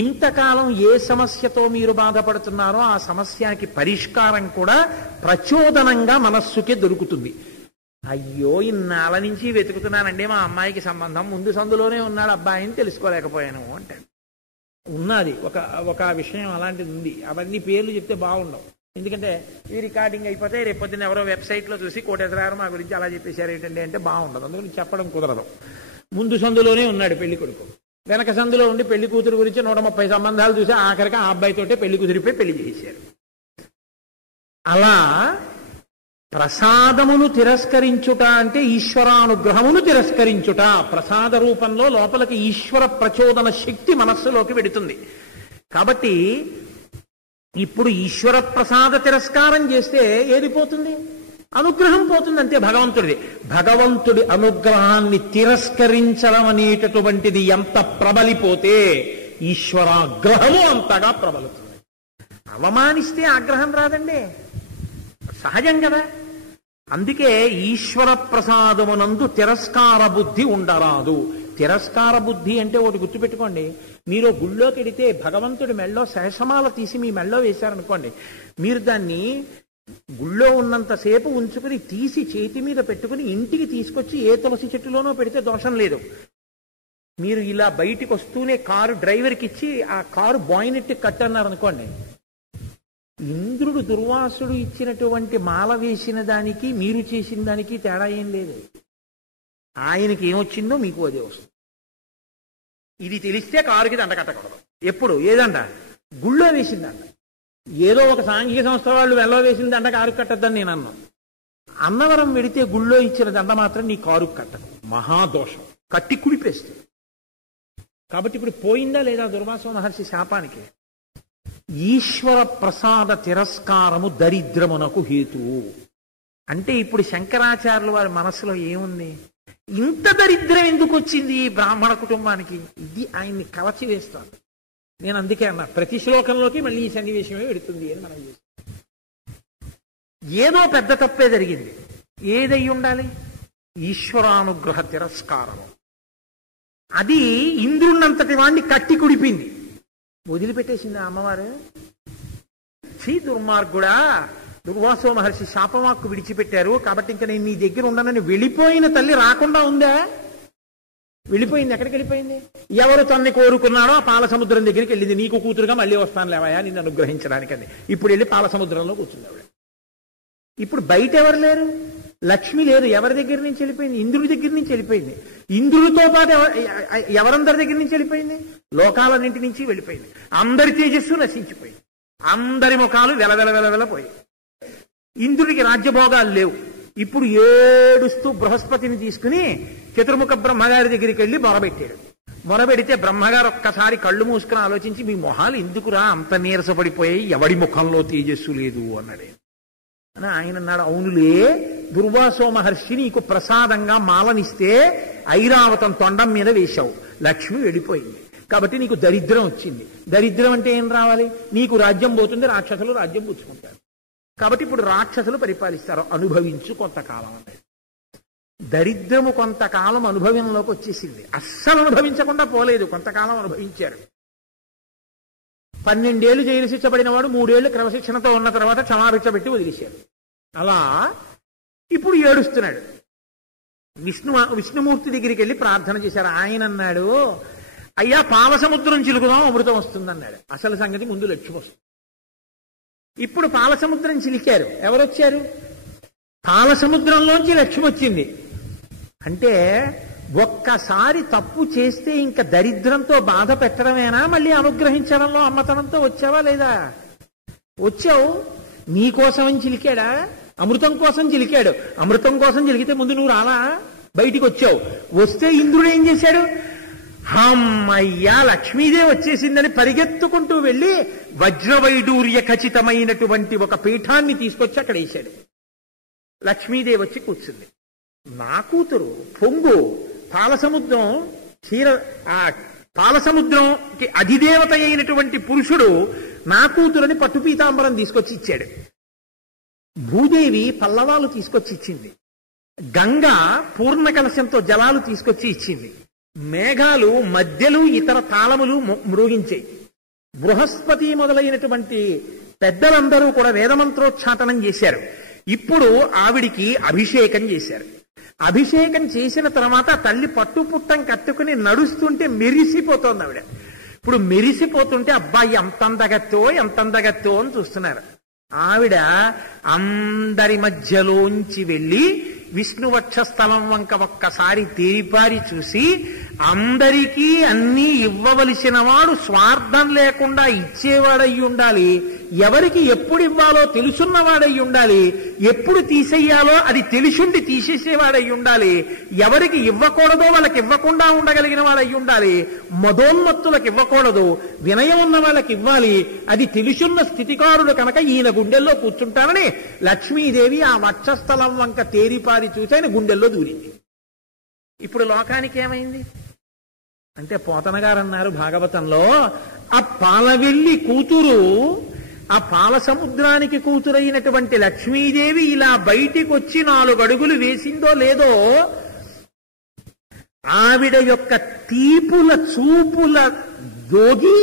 ఇంతకాలం ఏ సమస్యతో మీరు బాధపడుతున్నారో ఆ సమస్యకి పరిష్కారం కూడా ప్రచోదనంగా మనస్సుకి దొరుకుతుంది. అయ్యో ఇన్నాళ్ళ నుంచి వెతుకుతున్నానండి మా అమ్మాయికి సంబంధం, ముందు సందులోనే ఉన్నాడు అబ్బాయిని తెలుసుకోలేకపోయాను అంటాడు. ఉన్నది ఒక విషయం అలాంటిది ఉంది. అవన్నీ పేర్లు చెప్తే బాగుండవు, ఎందుకంటే ఈ రికార్డింగ్ అయిపోతే రేపొద్దున ఎవరో వెబ్సైట్లో చూసి కోటేశ్వరారు మా గురించి అలా చెప్పేశారు ఏంటండి అంటే బాగుండదు, అందుకని చెప్పడం కుదరదు. ముందు సందులోనే ఉన్నాడు పెళ్లి కొడుకు, వెనక సందులో ఉండి పెళ్లి కూతురు గురించి 130 సంబంధాలు చూసి ఆఖరికి ఆ అబ్బాయితోటే పెళ్లి కుదిరిపోయి పెళ్లి చేశారు. అలా ప్రసాదమును తిరస్కరించుట అంటే ఈశ్వరానుగ్రహమును తిరస్కరించుట. ప్రసాద రూపంలో లోపలికి ఈశ్వర ప్రచోదన శక్తి మనస్సులోకి వెడుతుంది. కాబట్టి ఇప్పుడు ఈశ్వర ప్రసాద తిరస్కారం చేస్తే ఏది పోతుంది? అనుగ్రహం పోతుంది అంతే, భగవంతుడిది. భగవంతుడి అనుగ్రహాన్ని తిరస్కరించడం అనేటటువంటిది ఎంత ప్రబలిపోతే ఈశ్వరాగ్రహము అంతగా ప్రబలుతుంది. అవమానిస్తే ఆగ్రహం రాదండి, సహజం కదా. అందుకే ఈశ్వర ప్రసాదమునందు తిరస్కార బుద్ధి ఉండరాదు. తిరస్కార బుద్ధి అంటే ఒకటి గుర్తుపెట్టుకోండి, మీరు గుళ్ళోకి వెడితే భగవంతుడి మెళ్ళో శేషమాల తీసి మీ మెళ్ళో వేశారనుకోండి, మీరు దాన్ని గుళ్ళో ఉన్నంతసేపు ఉంచుకుని తీసి చేతి మీద పెట్టుకుని ఇంటికి తీసుకొచ్చి ఏ తులసి చెట్టులోనో పెడితే దోషం లేదు. మీరు ఇలా బయటికి వస్తూనే కారు డ్రైవర్కి ఇచ్చి ఆ కారు బాయినెట్టి కట్టన్నారనుకోండి, ఇంద్రుడు దుర్వాసుడు ఇచ్చినటువంటి మాల వేసిన దానికి మీరు చేసిన దానికి తేడా ఏం లేదు. ఆయనకి ఏమొచ్చిందో మీకు అదే వస్తుంది. ఇది తెలిస్తే కారుకి దండ కట్టకూడదు. ఎప్పుడు ఏదంట? గుళ్ళో వేసిందంట. ఏదో ఒక సాంఘిక సంస్థ వాళ్ళు వెళ్ళో వేసిన దండ కారు కట్టద్దని నేను అన్నాను. అన్నవరం వెడితే గుళ్ళో ఇచ్చిన దండ మాత్రం నీ కారుకు కట్టదు, మహాదోషం, కట్టి కుడిపేస్తుంది. కాబట్టి ఇప్పుడు పోయిందా లేదా దుర్వాస మహర్షి శాపానికి? ఈశ్వర ప్రసాద తిరస్కారము దరిద్రమునకు హేతువు. అంటే ఇప్పుడు శంకరాచార్యుల వారి మనసులో ఏముంది? ఇంత దరిద్రం ఎందుకు వచ్చింది ఈ బ్రాహ్మణ కుటుంబానికి? ఇది ఆయన్ని కలచి వేస్తాను. నేను అందుకే అన్నా ప్రతి శ్లోకంలోకి మళ్ళీ ఈ సన్నివేశమే పెడుతుంది అని మనం చేస్తాం. ఏదో పెద్ద తప్పే జరిగింది. ఏదై ఉండాలి? ఈశ్వరానుగ్రహ తిరస్కారము. అది ఇంద్రుణ్ణంతటి వాణ్ణి కట్టి కుడిపింది, వదిలిపెట్టేసింది ఆ అమ్మవారు. ఛీ దుర్మార్గుడా, దుర్వాసో మహర్షి శాపవాక్కు విడిచిపెట్టారు కాబట్టి ఇంకా నేను నీ దగ్గర ఉండనని వెళ్ళిపోయిన తల్లి రాకుండా ఉందా? వెళ్ళిపోయింది. ఎక్కడికి వెళ్ళిపోయింది? ఎవరు తన్ని కోరుకున్నాడో ఆ పాల సముద్రం దగ్గరికి వెళ్ళింది. నీకు కూతురుగా మళ్ళీ వస్తాను లేవయా నిన్ను అనుగ్రహించడానికని. ఇప్పుడు వెళ్ళి పాల సముద్రంలో కూర్చుంది ఆవిడ. ఇప్పుడు బయట ఎవరు లేరు, లక్ష్మి లేరు. ఎవరి దగ్గర నుంచి వెళ్ళిపోయింది? ఇంద్రుడి దగ్గర నుంచి వెళ్ళిపోయింది. ఇంద్రుడితో పాటు ఎవరందరి దగ్గర నుంచి వెళ్ళిపోయింది? లోకాలన్నింటి నుంచి వెళ్ళిపోయింది. అందరి తేజస్సు నశించిపోయింది, అందరి ముఖాలు వెలవెలపోయాయి. ఇంద్రుడికి రాజ్యభోగాలు లేవు. ఇప్పుడు ఏడుస్తూ బృహస్పతిని తీసుకుని చతుర్ముఖ బ్రహ్మగారి దగ్గరికి వెళ్ళి మొరబెట్టాడు. మొరబెడితే బ్రహ్మగారు ఒక్కసారి కళ్ళు మూసుకుని ఆలోచించి, మీ మొహాలు ఎందుకురా అంత నీరసపడిపోయాయి, ఎవడి ముఖంలో తేజస్సు లేదు అన్నాడే. అని ఆయన అన్నాడు, అవునులే దుర్వాసో మహర్షి నీకు ప్రసాదంగా మాలనిస్తే ఐరావతం తొండం మీద వేశావు, లక్ష్మి వెళ్ళిపోయింది కాబట్టి నీకు దరిద్రం వచ్చింది. దరిద్రం అంటే ఏం రావాలి? నీకు రాజ్యం పోతుంది, రాక్షసులు రాజ్యం పుచ్చుకుంటారు. కాబట్టి ఇప్పుడు రాక్షసులు పరిపాలిస్తారు, అనుభవించు కొంతకాలం అన్నాడు. దరిద్రము కొంతకాలం అనుభవంలోకి వచ్చేసింది. అస్సలు అనుభవించకుండా పోలేదు, కొంతకాలం అనుభవించారు. 12 ఏళ్లు జైలు శిక్ష పడిన వాడు 3 ఏళ్లు క్రమశిక్షణతో ఉన్న తర్వాత క్షమాభిక్ష పెట్టి వదిలేశారు. అలా ఇప్పుడు ఏడుస్తున్నాడు. విష్ణుమూర్తి దగ్గరికి వెళ్ళి ప్రార్థన చేశారు. ఆయన అన్నాడు, అయ్యా పాలసముద్రం చిలుకుదాం అమృతం వస్తుందన్నాడు. అసలు సంగతి ముందు లక్ష్మి వస్తుంది. ఇప్పుడు పాలసముద్రం చిలికారు. ఎవరొచ్చారు? పాలసముద్రంలోంచి లక్ష్మి వచ్చింది. అంటే ఒక్కసారి తప్పు చేస్తే ఇంకా దరిద్రంతో బాధ పెట్టడమేనా, మళ్ళీ అనుగ్రహించడంలో అమ్మతనంతో వచ్చావా లేదా? వచ్చావు. నీకోసమని చిలికాడా? అమృతం కోసం చిలికాడు. అమృతం కోసం చిలికితే ముందు నువ్వు రాలా? బయటికి వచ్చావు. వస్తే ఇంద్రుడు ఏం చేశాడు? అమ్మయ్యా లక్ష్మీదే వచ్చేసిందని పరిగెత్తుకుంటూ వెళ్ళి వజ్రవైడూర్య ఖచ్చితమైనటువంటి ఒక పీఠాన్ని తీసుకొచ్చి అక్కడ వేశాడు. లక్ష్మీదేవి వచ్చి కూర్చుంది. నా కూతురు పొంగు పాలసముద్రం పాలసముద్రంకి అధిదేవత అయినటువంటి పురుషుడు నా కూతురని పట్టు పీతాంబరం తీసుకొచ్చి ఇచ్చాడు. భూదేవి పల్లవాలు తీసుకొచ్చి ఇచ్చింది. గంగ పూర్ణ కలశంతో జలాలు తీసుకొచ్చి ఇచ్చింది. మేఘాలు మధ్యలు ఇతర తాళములు మ్రోగించాయి. బృహస్పతి మొదలైనటువంటి పెద్దలందరూ కూడా వేదమంత్రోచ్చాటనం చేశారు. ఇప్పుడు ఆవిడికి అభిషేకం చేశారు. అభిషేకం చేసిన తర్వాత తల్లి పట్టుపుట్టం కట్టుకుని నడుస్తుంటే మెరిసిపోతోంది ఆవిడ. ఇప్పుడు మెరిసిపోతుంటే అబ్బాయి ఎంత అందగత్తో అని చూస్తున్నారు. ఆవిడ అందరి మధ్యలోంచి వెళ్ళి విష్ణువక్షస్థలం వంక ఒక్కసారి తేరిపారి చూసి, అందరికీ అన్నీ ఇవ్వవలసిన వాడు స్వార్థం లేకుండా ఇచ్చేవాడయ్యి ఉండాలి, ఎవరికి ఎప్పుడు ఇవ్వాలో తెలుసున్నవాడయ్యి ఉండాలి, ఎప్పుడు తీసేయాలో అది తెలిసుండి తీసేసేవాడయ్యి ఉండాలి, ఎవరికి ఇవ్వకూడదో వాళ్ళకి ఇవ్వకుండా ఉండగలిగిన వాడయ్యి ఉండాలి, మదోన్మత్తులకు ఇవ్వకూడదు, వినయం ఉన్న వాళ్ళకి ఇవ్వాలి, అది తెలుసున్న స్థితికారుడు కనుక ఈయన గుండెల్లో కూర్చుంటానని లక్ష్మీదేవి ఆ వక్షస్థలం వంక తేరిపారి చూసి ఆయన గుండెల్లో దూరింది. ఇప్పుడు లోకానికి ఏమైంది అంటే, పోతన గారు అన్నారు భాగవతంలో, ఆ పాలవెల్లి కూతురు, ఆ పాల సముద్రానికి కూతురైనటువంటి లక్ష్మీదేవి ఇలా బయటికి వచ్చి 4 అడుగులు వేసిందో లేదో, ఆవిడ యొక్క తీపుల చూపుల దోగి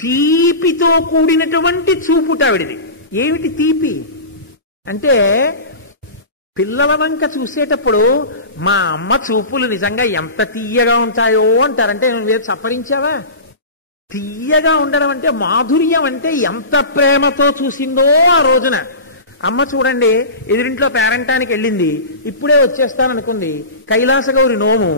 తీపితో కూడినటువంటి చూపుటావిడిది. ఏమిటి తీపి అంటే, పిల్లల వంక చూసేటప్పుడు మా అమ్మ చూపులు నిజంగా ఎంత తీయగా ఉంటాయో అంటారంటే, నువ్వు సప్పరించావా? తీయగా ఉండడం అంటే, మాధుర్యం అంటే ఎంత ప్రేమతో చూసిందో ఆ రోజున. అమ్మ చూడండి, ఎదురింట్లో పేరంటానికి వెళ్ళింది, ఇప్పుడే వచ్చేస్తాననుకుంది, కైలాసగౌరి నోము,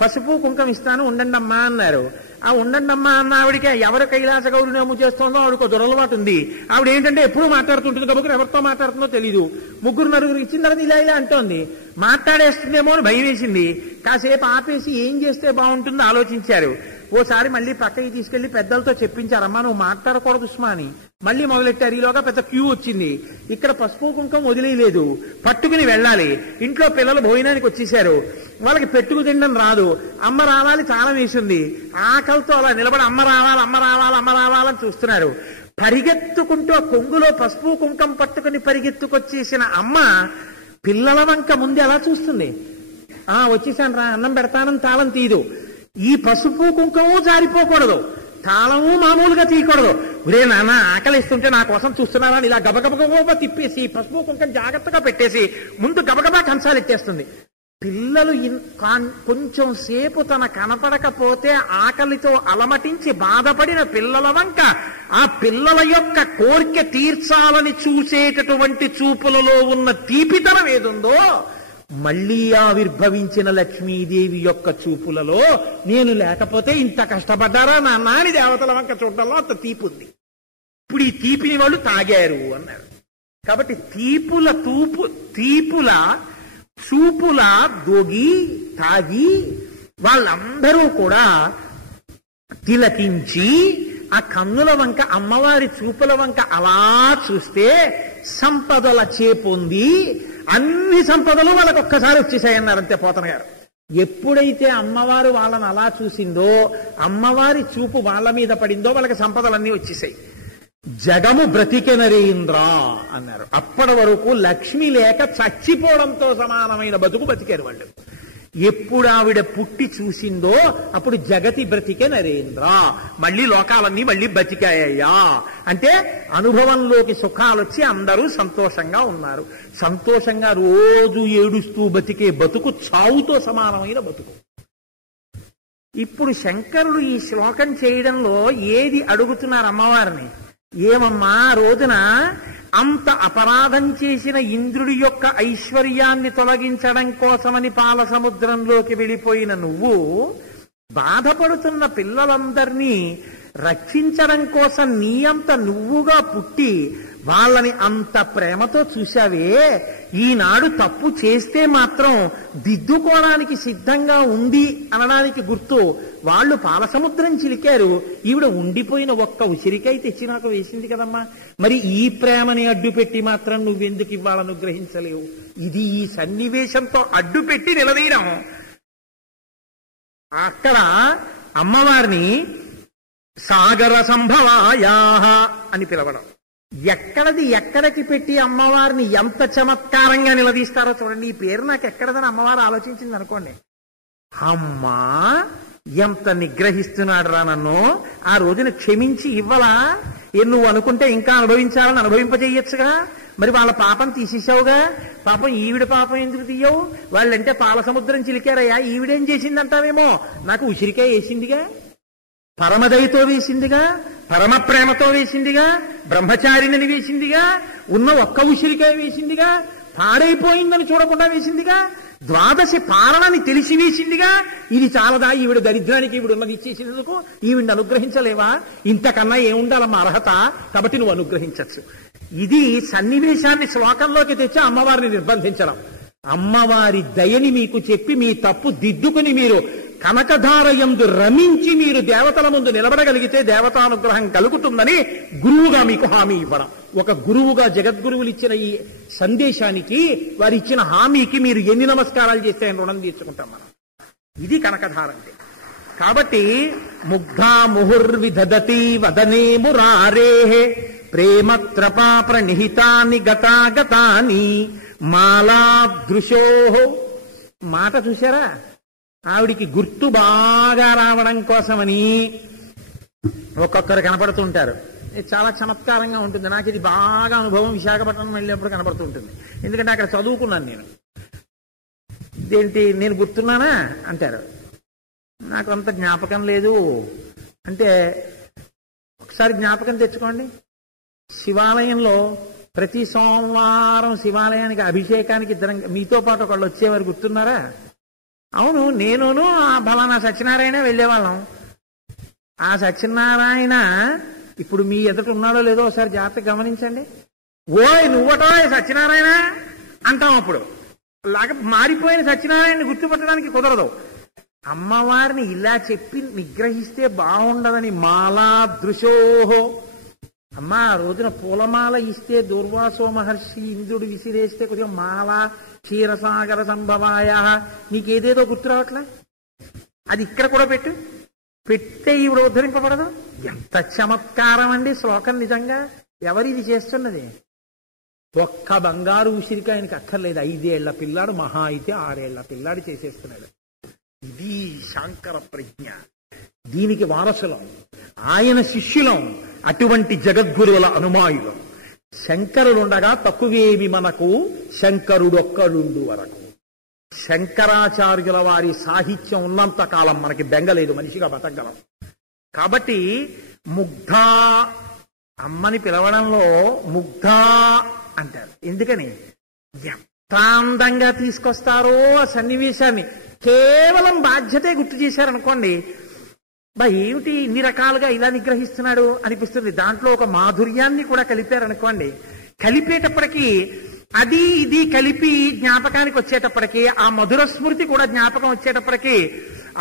పసుపు కుంకం ఇస్తాను ఉండండమ్మా అన్నారు. ఆ ఉండండమ్మా అన్న ఆవిడికి ఎవరు కైలాసగౌరి నోము చేస్తోందో ఆవిడకు దురలవాటు ఉంది. ఆవిడ ఏంటంటే ఎప్పుడు మాట్లాడుతుంటుంది కాబట్టి ఎవరితో మాట్లాడుతుందో తెలీదు. 3 ఇచ్చిన తర్వాత ఇలా అంటోంది. మాట్లాడేస్తుందేమో అని భయం వేసింది. కాసేపు ఆపేసి ఏం చేస్తే బాగుంటుందో ఆలోచించారు. ఓసారి మళ్ళీ పక్కకి తీసుకెళ్లి పెద్దలతో చెప్పించారమ్మా నువ్వు మాట్లాడకూడదు సుమా అని. మళ్ళీ మొదలెట్టారు. ఈలోగా పెద్ద క్యూ వచ్చింది. ఇక్కడ పసుపు కుంకం వదిలేయలేదు, పట్టుకుని వెళ్ళాలి. ఇంట్లో పిల్లలు భోజనానికి వచ్చేసారు, వాళ్ళకి పెట్టుకు తినడం రాదు. అమ్మ రావాలి తాళం వేసింది. ఆకలితో అలా నిలబడి అమ్మ రావాలని చూస్తున్నారు. పరిగెత్తుకుంటూ ఆ కొంగులో పసుపు కుంకం పట్టుకుని పరిగెత్తుకొచ్చేసిన అమ్మ పిల్లల వంక ముందు ఎలా చూస్తుంది? వచ్చేసాను రా, అన్నం పెడతానని తాళం తీయదు. ఈ పసుపు కుంకము జారిపోకూడదు, తాళము మామూలుగా తీయకూడదు. ఒరే నాన్న ఆకలిస్తుంటే నా కోసం చూస్తున్నారా ఇలా గబగబగబా తిప్పేసి పసుపు కుంకం జాగ్రత్తగా పెట్టేసి ముందు గబగబా కంచాలెట్టేస్తుంది. పిల్లలు కొంచెం సేపు తన కనపడకపోతే ఆకలితో అలమటించి బాధపడిన పిల్లల వంక ఆ పిల్లల యొక్క కోరిక తీర్చాలని చూసేటటువంటి చూపులలో ఉన్న తీపితనం ఏదుందో, మళ్లీ ఆవిర్భవించిన లక్ష్మీదేవి యొక్క చూపులలో నేను లేకపోతే ఇంత కష్టపడ్డారా నాన్న అని దేవతల వంక చూడడంలో అంత తీపి ఉంది. ఇప్పుడు ఈ తీపిని వాళ్ళు తాగారు అన్నారు. కాబట్టి తీపుల చూపుల దొగి తాగి వాళ్ళందరూ కూడా తిలకించి ఆ కన్నుల వంక అమ్మవారి చూపుల వంక అలా చూస్తే సంపదల చేపొంది అన్ని సంపదలు వాళ్ళకు ఒక్కసారి వచ్చేసాయన్నారు. అంతే పోతన గారు. ఎప్పుడైతే అమ్మవారు వాళ్ళని అలా చూసిందో, అమ్మవారి చూపు వాళ్ళ మీద పడిందో వాళ్ళకి సంపదలన్నీ వచ్చేసాయి. జగము బ్రతికెనరేంద్ర అన్నారు. అప్పటి వరకు లక్ష్మి లేక చచ్చిపోవడంతో సమానమైన బతుకు బతికారు వాళ్ళు. ఎప్పుడు ఆవిడ పుట్టి చూసిందో అప్పుడు జగతి బ్రతికే నరేంద్ర, మళ్ళీ లోకాలన్నీ మళ్ళీ బతికాయ్యా అంటే అనుభవంలోకి సుఖాలొచ్చి అందరూ సంతోషంగా ఉన్నారు. సంతోషంగా రోజు ఏడుస్తూ బతికే బతుకు చావుతో సమానమైన బతుకు. ఇప్పుడు శంకరుడు ఈ శ్లోకం చేయడంలో ఏది అడుగుతున్నారు అమ్మవారిని? ఏమమ్మా రోజున అంత అపరాధం చేసిన ఇంద్రుడి యొక్క ఐశ్వర్యాన్ని తొలగించడం కోసమని పాల సముద్రంలోకి వెళ్ళిపోయిన నువ్వు బాధపడుతున్న పిల్లలందరినీ రక్షించడం కోసం నీ అంత నువ్వుగా పుట్టి వాళ్ళని అంత ప్రేమతో చూశావే, ఈనాడు తప్పు చేస్తే మాత్రం దిద్దుకోవడానికి సిద్ధంగా ఉంది అనడానికి గుర్తు వాళ్ళు పాలసముద్రం చిలికారు, ఈవిడ ఉండిపోయిన ఒక్క ఉసిరికాయ తెచ్చి నాకు వేసింది కదమ్మా, మరి ఈ ప్రేమని అడ్డుపెట్టి మాత్రం నువ్వెందుకు ఇవ్వాలను గ్రహించలేవు? ఇది ఈ సన్నివేశంతో అడ్డుపెట్టి నిలదీయడం. అక్కడ అమ్మవారిని సాగర సంభవాయా అని పిలవడం. ఎక్కడికి పెట్టి అమ్మవారిని ఎంత చమత్కారంగా నిలదీస్తారో చూడండి. ఈ పేరు నాకు ఎక్కడదని అమ్మవారు ఆలోచించింది అనుకోండి. అమ్మా ఎంత నిగ్రహిస్తున్నాడు రా నన్ను, ఆ రోజున క్షమించి ఇవ్వలా? నువ్వు అనుకుంటే ఇంకా అనుభవించాలని అనుభవింపజేయచ్చుగా, మరి వాళ్ళ పాపం తీసేసావుగా. పాపం ఈవిడ పాపం ఎందుకు తీయవు? వాళ్ళంటే పాల సముద్రం చిలికారయ్యా, ఈవిడేం చేసిందంటావేమో. నాకు ఉసిరికాయ వేసిందిగా, పరమదయతో వేసిందిగా, పరమ ప్రేమతో వేసిందిగా, బ్రహ్మచారిని వేసిందిగా, ఉన్న ఒక్క ఉసిరికాయ వేసిందిగా, పాడైపోయిందని చూడకుండా వేసిందిగా, ద్వాదశి పాలనని తెలిసి వేసిందిగా. ఇది చాలదా ఈవిడ దరిద్రానికి ఈవిడ ఉన్నది ఇచ్చేసినందుకు? ఈవిడిని అనుగ్రహించలేవా? ఇంతకన్నా ఏముండాలమ్మా అర్హత? కాబట్టి నువ్వు అనుగ్రహించచ్చు. ఇది సన్నివేశాన్ని శ్లోకంలోకి తెచ్చి అమ్మవారిని నిర్బంధించడం. అమ్మవారి దయని మీకు చెప్పి మీ తప్పు దిద్దుకుని మీరు కనకధారయందు రమించి మీరు దేవతల ముందు నిలబడగలిగితే దేవతానుగ్రహం కలుగుతుందని గురువుగా మీకు హామీ ఇవ్వడం. ఒక గురువుగా జగద్గురువులు ఇచ్చిన ఈ సందేశానికి, వారు ఇచ్చిన హామీకి మీరు ఎన్ని నమస్కారాలు చేస్తే రుణం తీర్చుకుంటాం మనం. ఇది కనకధార అంటే. కాబట్టి ముగ్ధా ముహుర్విదతి వదనే మురారే ప్రేమత్రపా ప్రణిహితాని గతాగతాని మాలాదృశో. మాట చూశారా? ఆవిడికి గుర్తు బాగా రావడం కోసమని ఒక్కొక్కరు కనపడుతుంటారు. చాలా చమత్కారంగా ఉంటుంది. నాకు ఇది బాగా అనుభవం విశాఖపట్నం వెళ్ళినప్పుడు కనపడుతూ ఉంటుంది. ఎందుకంటే అక్కడ చదువుకున్నాను నేను. ఇదేంటి నేను గుర్తున్నానా అంటారు. నాకు అంత జ్ఞాపకం లేదు అంటే ఒకసారి జ్ఞాపకం తెచ్చుకోండి. శివాలయంలో ప్రతి సోమవారం శివాలయానికి అభిషేకానికి ఇద్దరం మీతో పాటు ఒకళ్ళు వచ్చేవారు గుర్తున్నారా? అవును, నేనును ఆ ఫలానా సత్యనారాయణ వెళ్ళేవాళ్ళం. ఆ సత్యనారాయణ ఇప్పుడు మీ ఎదుట ఉన్నాడో లేదో ఒకసారి జాగ్రత్తగా గమనించండి. ఓయ్ నువ్వటో సత్యనారాయణ అంటాం. అప్పుడు లాగా మారిపోయిన సత్యనారాయణని గుర్తుపట్టడానికి కుదరదు. అమ్మవారిని ఇలా చెప్పి నిగ్రహిస్తే బాగుండదని మాలా దృశోహో. అమ్మ ఆ రోజున పూలమాల ఇస్తే దూర్వాసో మహర్షి ఇంద్రుడు విసిరేస్తే కొద్దిగా మాల క్షీరసాగర సంభవాయ, నీకేదేదో గుర్తు రావట్లే. అది ఇక్కడ కూడా పెట్టే ఈవిడ ఉద్ధరింపబడదు. ఎంత చమత్కారం అండి శ్లోకం. నిజంగా ఎవరిది చేస్తున్నది? ఒక్క బంగారు ఉసిరికాయనికి అక్కర్లేదు. 5 ఏళ్ల పిల్లాడు, మహా అయితే 6 ఏళ్ల పిల్లాడు చేసేస్తున్నాడు. ఇది శాంకర ప్రజ్ఞ. దీనికి వారసులం, ఆయన శిష్యులం, అటువంటి జగద్గురువుల అనుమాయులం. శంకరుడుండగా తక్కువేమి మనకు, శంకరుడొక్కడుండు వరకు. శంకరాచార్యుల వారి సాహిత్యం ఉన్నంత కాలం మనకి బెంగలేదు, మనిషిగా బతకగలం. కాబట్టి ముగ్ధా, అమ్మని పిలవడంలో ముగ్ధా అంటారు. ఎందుకని? ఎంత అందంగా తీసుకొస్తారో ఆ సన్నివేశాన్ని. కేవలం బాధ్యతే గుర్తు చేశారనుకోండి, ఏమిటి ఇన్ని రకాలుగా ఇలా నిగ్రహిస్తున్నాడు అనిపిస్తుంది. దాంట్లో ఒక మాధుర్యాన్ని కూడా కలిపారనుకోండి. కలిపేటప్పటికీ అది ఇది కలిపి జ్ఞాపకానికి వచ్చేటప్పటికీ, ఆ మధుర స్మృతి కూడా జ్ఞాపకం వచ్చేటప్పటికీ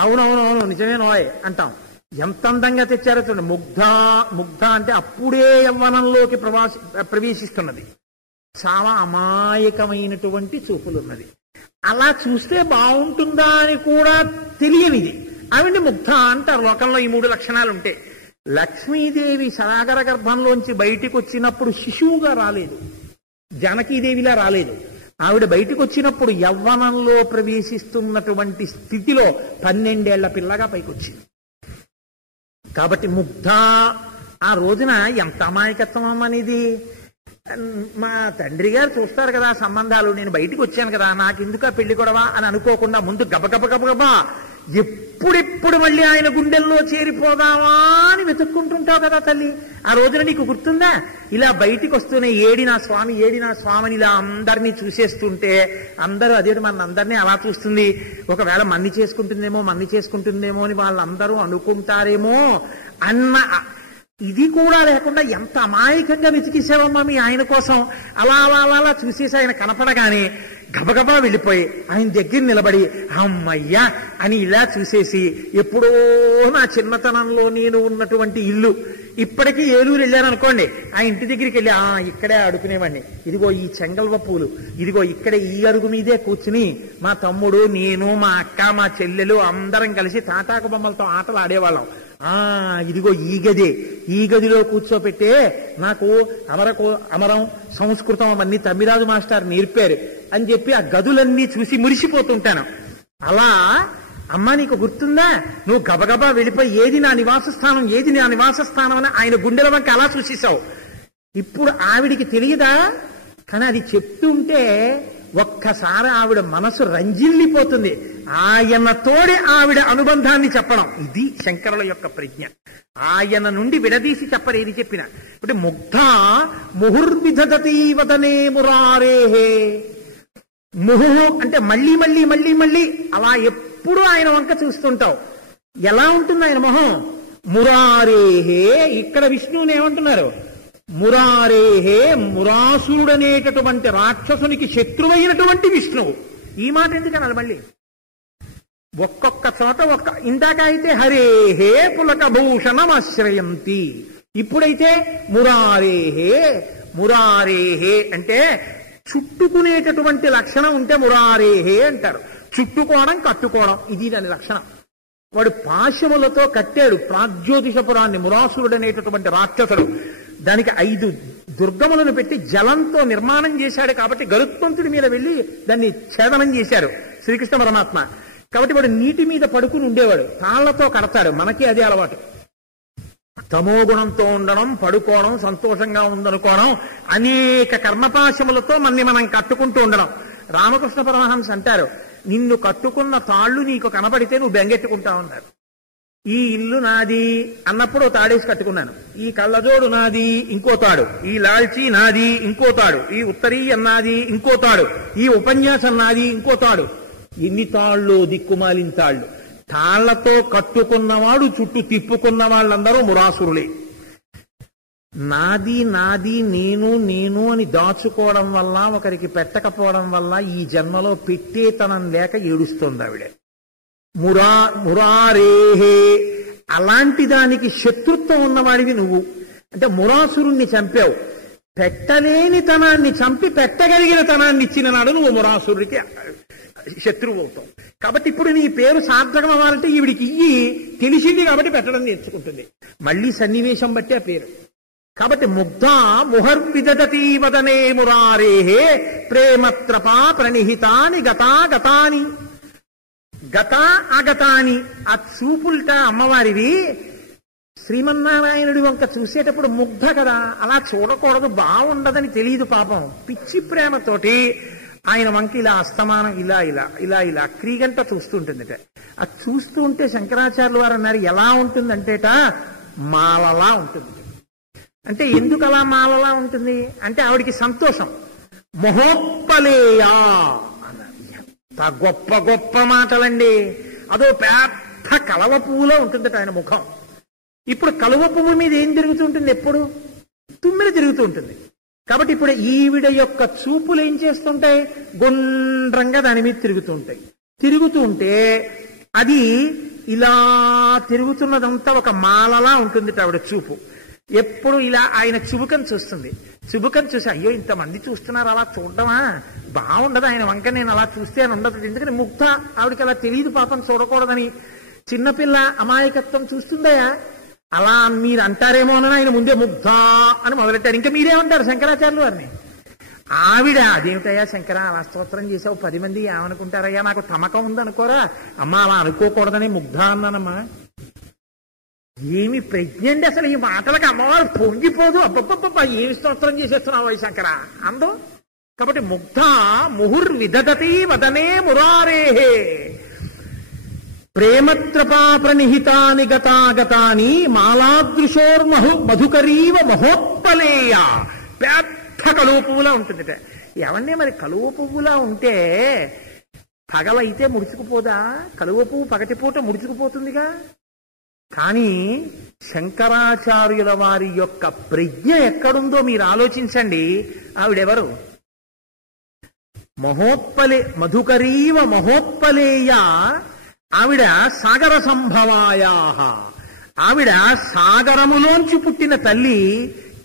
అవునవునవును నిజమే నోయ్ అంటాం. ఎంత అందంగా తెచ్చారో చూడండి. ముగ్ధ అంటే అప్పుడే యవ్వనంలోకి ప్రవేశిస్తున్నది. చాలా అమాయకమైనటువంటి చూపులున్నది. అలా చూస్తే బాగుంటుందా అని కూడా తెలియనిది. ఆవిడ ముగ్ధ అంటారు. లోకంలో ఈ 3 లక్షణాలు ఉంటే. లక్ష్మీదేవి సాగర గర్భంలోంచి బయటికి వచ్చినప్పుడు శిశువుగా రాలేదు, జానకీదేవిలా రాలేదు. ఆవిడ బయటికి వచ్చినప్పుడు యవ్వనంలో ప్రవేశిస్తున్నటువంటి స్థితిలో 12 ఏళ్ల పిల్లగా పైకి వచ్చింది. కాబట్టి ముగ్ధ. ఆ రోజున ఎంత అమాయకత్వం అనేది. మా తండ్రి గారు చూస్తారు కదా సంబంధాలు, నేను బయటికి వచ్చాను కదా, నాకెందుకు ఆ పెళ్లి గొడవ అని అనుకోకుండా ముందు గబగబా ఎప్పుడెప్పుడు మళ్ళీ ఆయన గుండెల్లో చేరిపోదామా అని వెతుక్కుంటుంటావు కదా తల్లి. ఆ రోజున నీకు గుర్తుందా? ఇలా బయటికి వస్తూనే ఏడి నా స్వామిని ఇలా అందరినీ చూసేస్తుంటే, అందరూ అదే మన అందరినీ అలా చూస్తుంది, ఒకవేళ మన్ని చేసుకుంటుందేమో అని వాళ్ళందరూ అనుకుంటారేమో అన్న ఇది కూడా లేకుండా ఎంత అమాయకంగా వెతికేసావమ్మా మీ ఆయన కోసం. అలా చూసేసి ఆయన కనపడగానే గబగబా వెళ్ళిపోయి ఆయన దగ్గర నిలబడి అమ్మయ్యా అని ఇలా చూసేసి, ఎప్పుడో నా చిన్నతనంలో నేను ఉన్నటువంటి ఇల్లు, ఇప్పటికీ ఏలూరు వెళ్ళాననుకోండి, ఆ ఇంటి దగ్గరికి వెళ్ళి ఇక్కడే ఆడుకునేవాడిని, ఇదిగో ఈ చెంగల్వ పూలు, ఇదిగో ఇక్కడే ఈ అరుగు మీదే కూర్చుని మా తమ్ముడు, నేను, మా అక్క, మా చెల్లెలు అందరం కలిసి తాటాకు బొమ్మలతో ఆటలు ఆడేవాళ్ళం. ఇదిగో ఈ గదిలో కూర్చోపెట్టే నాకు అమరం సంస్కృతం అవన్నీ తమ్మిరాజు మాస్టర్ నేర్పారు అని చెప్పి ఆ గదులన్నీ చూసి మురిసిపోతుంటాను. అలా అమ్మా నీకు గుర్తుందా, నువ్వు గబగబా వెళ్ళిపోయి ఏది నా నివాస స్థానం, ఏది నా నివాస స్థానం అని ఆయన గుండెల వంక అలా చూసేశావు. ఇప్పుడు ఆవిడికి తెలియదా? కానీ అది చెప్తుంటే ఒక్కసారి ఆవిడ మనసు రంజిల్లిపోతుంది. ఆయనతోడి ఆవిడ అనుబంధాన్ని చెప్పడం ఇది శంకరుల యొక్క ప్రజ్ఞ. ఆయన నుండి విడదీసి చెప్పరేది చెప్పిన. ఇప్పుడు ముగ్ధ ముహుర్విధదతి వదనే మురారేహే. ముహు అంటే మళ్ళీ మళ్ళీ మళ్ళీ మళ్ళీ అలా ఎప్పుడు ఆయన వంక చూస్తుంటావు. ఎలా ఉంటుంది ఆయన మొహం? మురారేహే. ఇక్కడ విష్ణువుని ఏమంటున్నారు? మురారేహే, మురాసురుడనేటటువంటి రాక్షసునికి శత్రువైనటువంటి విష్ణువు. ఈ మాట ఎందుకన్నారు మళ్ళీ? ఒక్కొక్క చోట ఇందాక అయితే హరేహే పులకభూషణమాశ్రయంతి, ఇప్పుడైతే మురారేహే. మురారేహే అంటే చుట్టుకునేటటువంటి లక్షణం ఉంటే మురారేహే అంటారు. చుట్టుకోవడం, కట్టుకోవడం, ఇది దాని లక్షణం. వాడు పాశములతో కట్టాడు ప్రాగ్జ్యోతిషపురాన్ని, మురాసురుడు అనేటటువంటి రాక్షసుడు. దానికి 5 దుర్గములను పెట్టి జలంతో నిర్మాణం చేశాడు. కాబట్టి గరుత్మంతుడి మీద వెళ్లి దాన్ని ఛేదనం చేశారు శ్రీకృష్ణ పరమాత్మ. కాబట్టి వాడు నీటి మీద పడుకుని ఉండేవాడు, తాళ్లతో కడతాడు. మనకి అదే అలవాటు. తమోగుణంతో ఉండడం, పడుకోవడం, సంతోషంగా ఉందనుకోవడం, అనేక కర్మపాశములతో మనం కట్టుకుంటూ ఉండడం. రామకృష్ణ పరమహంస అంటారు, నిన్ను కట్టుకున్న తాళ్లు నీకు కనబడితే నువ్వు బెంగెట్టుకుంటా ఉన్నారు. ఈ ఇల్లు నాది అన్నప్పుడు తాడేసి కట్టుకున్నాను, ఈ కళ్ళజోడు నాది ఇంకో తాడు, ఈ లాల్చీ నాది ఇంకో తాడు, ఈ ఉత్తరీయం నాది ఇంకో తాడు, ఈ ఉపన్యాసం నాది ఇంకో తాడు. ఎన్ని తాళ్ళు, దిక్కుమాలిన తాళ్ళు. తాళ్లతో కట్టుకున్నవాడు చుట్టూ తిప్పుకున్న వాళ్ళందరూ మురాసురులే. నాది నాది నేను నేను అని దాచుకోవడం వల్ల, ఒకరికి పెట్టకపోవడం వల్ల ఈ జన్మలో పెట్టేతనం లేక ఏడుస్తోంది ఆవిడ. మురారేహే. అలాంటి దానికి శత్రుత్వం ఉన్నవాడివి నువ్వు. అంటే మురాసురుణ్ణి చంపావు, పెట్టలేని తనాన్ని చంపి పెట్టగలిగిన తనాన్ని ఇచ్చిన నాడు నువ్వు మురాసురుడికి శత్రువు అవుతావు. కాబట్టి ఇప్పుడు నీ పేరు సార్థకం అవ్వాలంటే ఈవిడికి తెలిసింది కాబట్టి పెట్టడం నేర్చుకుంటుంది. మళ్ళీ సన్నివేశం బట్టి ఆ పేరు. కాబట్టి ముగ్ధ ముహర్విదతి వదనే మురారేహే ప్రేమత్రపా ప్రణిహితాని గతాగతాని. గత అగతాని. ఆ చూపుల్ట అమ్మవారివి. శ్రీమన్నారాయణుడి వంక చూసేటప్పుడు ముగ్ధ కదా, అలా చూడకూడదు, బాగుండదని తెలియదు పాపం. పిచ్చి ప్రేమతోటి ఆయన వంక ఇలా అస్తమానం ఇలా ఇలా ఇలా ఇలా క్రీగంట చూస్తుంటుందిట. అది చూస్తూ ఉంటే శంకరాచార్యులు వారు అన్నారు, ఎలా ఉంటుందంటేట మాలలా ఉంటుంది. అంటే ఎందుకు అలా మాలలా ఉంటుంది అంటే ఆవిడికి సంతోషం. మహోత్పలేయా అన్నారు. ఎంత గొప్ప గొప్ప మాటలండి. అదో పెద్ద కలవ పువ్వులో ఉంటుందట ఆయన ముఖం. ఇప్పుడు కలువ పువ్వు మీద ఏం తిరుగుతుంటుంది? ఎప్పుడు తుమ్మిద తిరుగుతూ ఉంటుంది. కాబట్టి ఇప్పుడు ఈవిడ యొక్క చూపులు ఏం చేస్తుంటాయి? గుండ్రంగా దాని మీద తిరుగుతూ ఉంటాయి. తిరుగుతూ ఉంటే అది ఇలా తిరుగుతున్నదంతా ఒక మాలలా ఉంటుంది ఆవిడ చూపు. ఎప్పుడు ఇలా ఆయన చుబుకని చూస్తుంది. చుబుకని చూసి అయ్యో ఇంతమంది చూస్తున్నారు, అలా చూడడమా బాగుండదు, ఆయన వంక నేను అలా చూస్తే అని ఉండదు. ఎందుకని ముగ్ధ, ఆవిడకి అలా తెలియదు పాపం చూడకూడదని. చిన్నపిల్ల అమాయకత్వం చూస్తుందయా, అలా మీరు అంటారేమో అని ఆయన ముందే ముగ్ధ అని మొదలెట్టారు. ఇంకా మీరేమంటారు శంకరాచార్యులు వారిని? ఆవిడ అదేమిటయ్యా శంకర అలా స్తోత్రం చేసావు, 10 మంది ఏమనుకుంటారయ్యా, నాకు తమకం ఉందనుకోరా. అమ్మా అలా అనుకోకూడదని ముగ్ధ అన్నానమ్మా. ఏమి ప్రజ్ఞ అండి అసలు ఈ మాటలకు. అమ్మవారు పొంగిపోదు, అబ్బబ్బబ్బ ఏమి స్తోత్రం చేసేస్తున్నావు శంకర అందో. కాబట్టి ముగ్ధ ముహుర్విదతి వదనే మురారేహే ప్రేమత్రపా ప్రణిహితాని గతాగతాని మధుకరీవ మహోత్పలేయ. పెద్ద కలువ పువ్వులా ఉంటుందిట. ఏమండి మరి కలువ పువ్వులా ఉంటే పగలైతే ముడుచుకుపోదా? కలువ పువ్వు పగటిపూట ముడుచుకుపోతుందిగా. కానీ శంకరాచార్యుల వారి యొక్క ప్రజ్ఞ ఎక్కడుందో మీరు ఆలోచించండి. ఆవిడెవరు? మధుకరీవ మహోత్పలేయ. ఆవిడ సాగర సంభవాయా. ఆవిడ సాగరములోంచి పుట్టిన తల్లి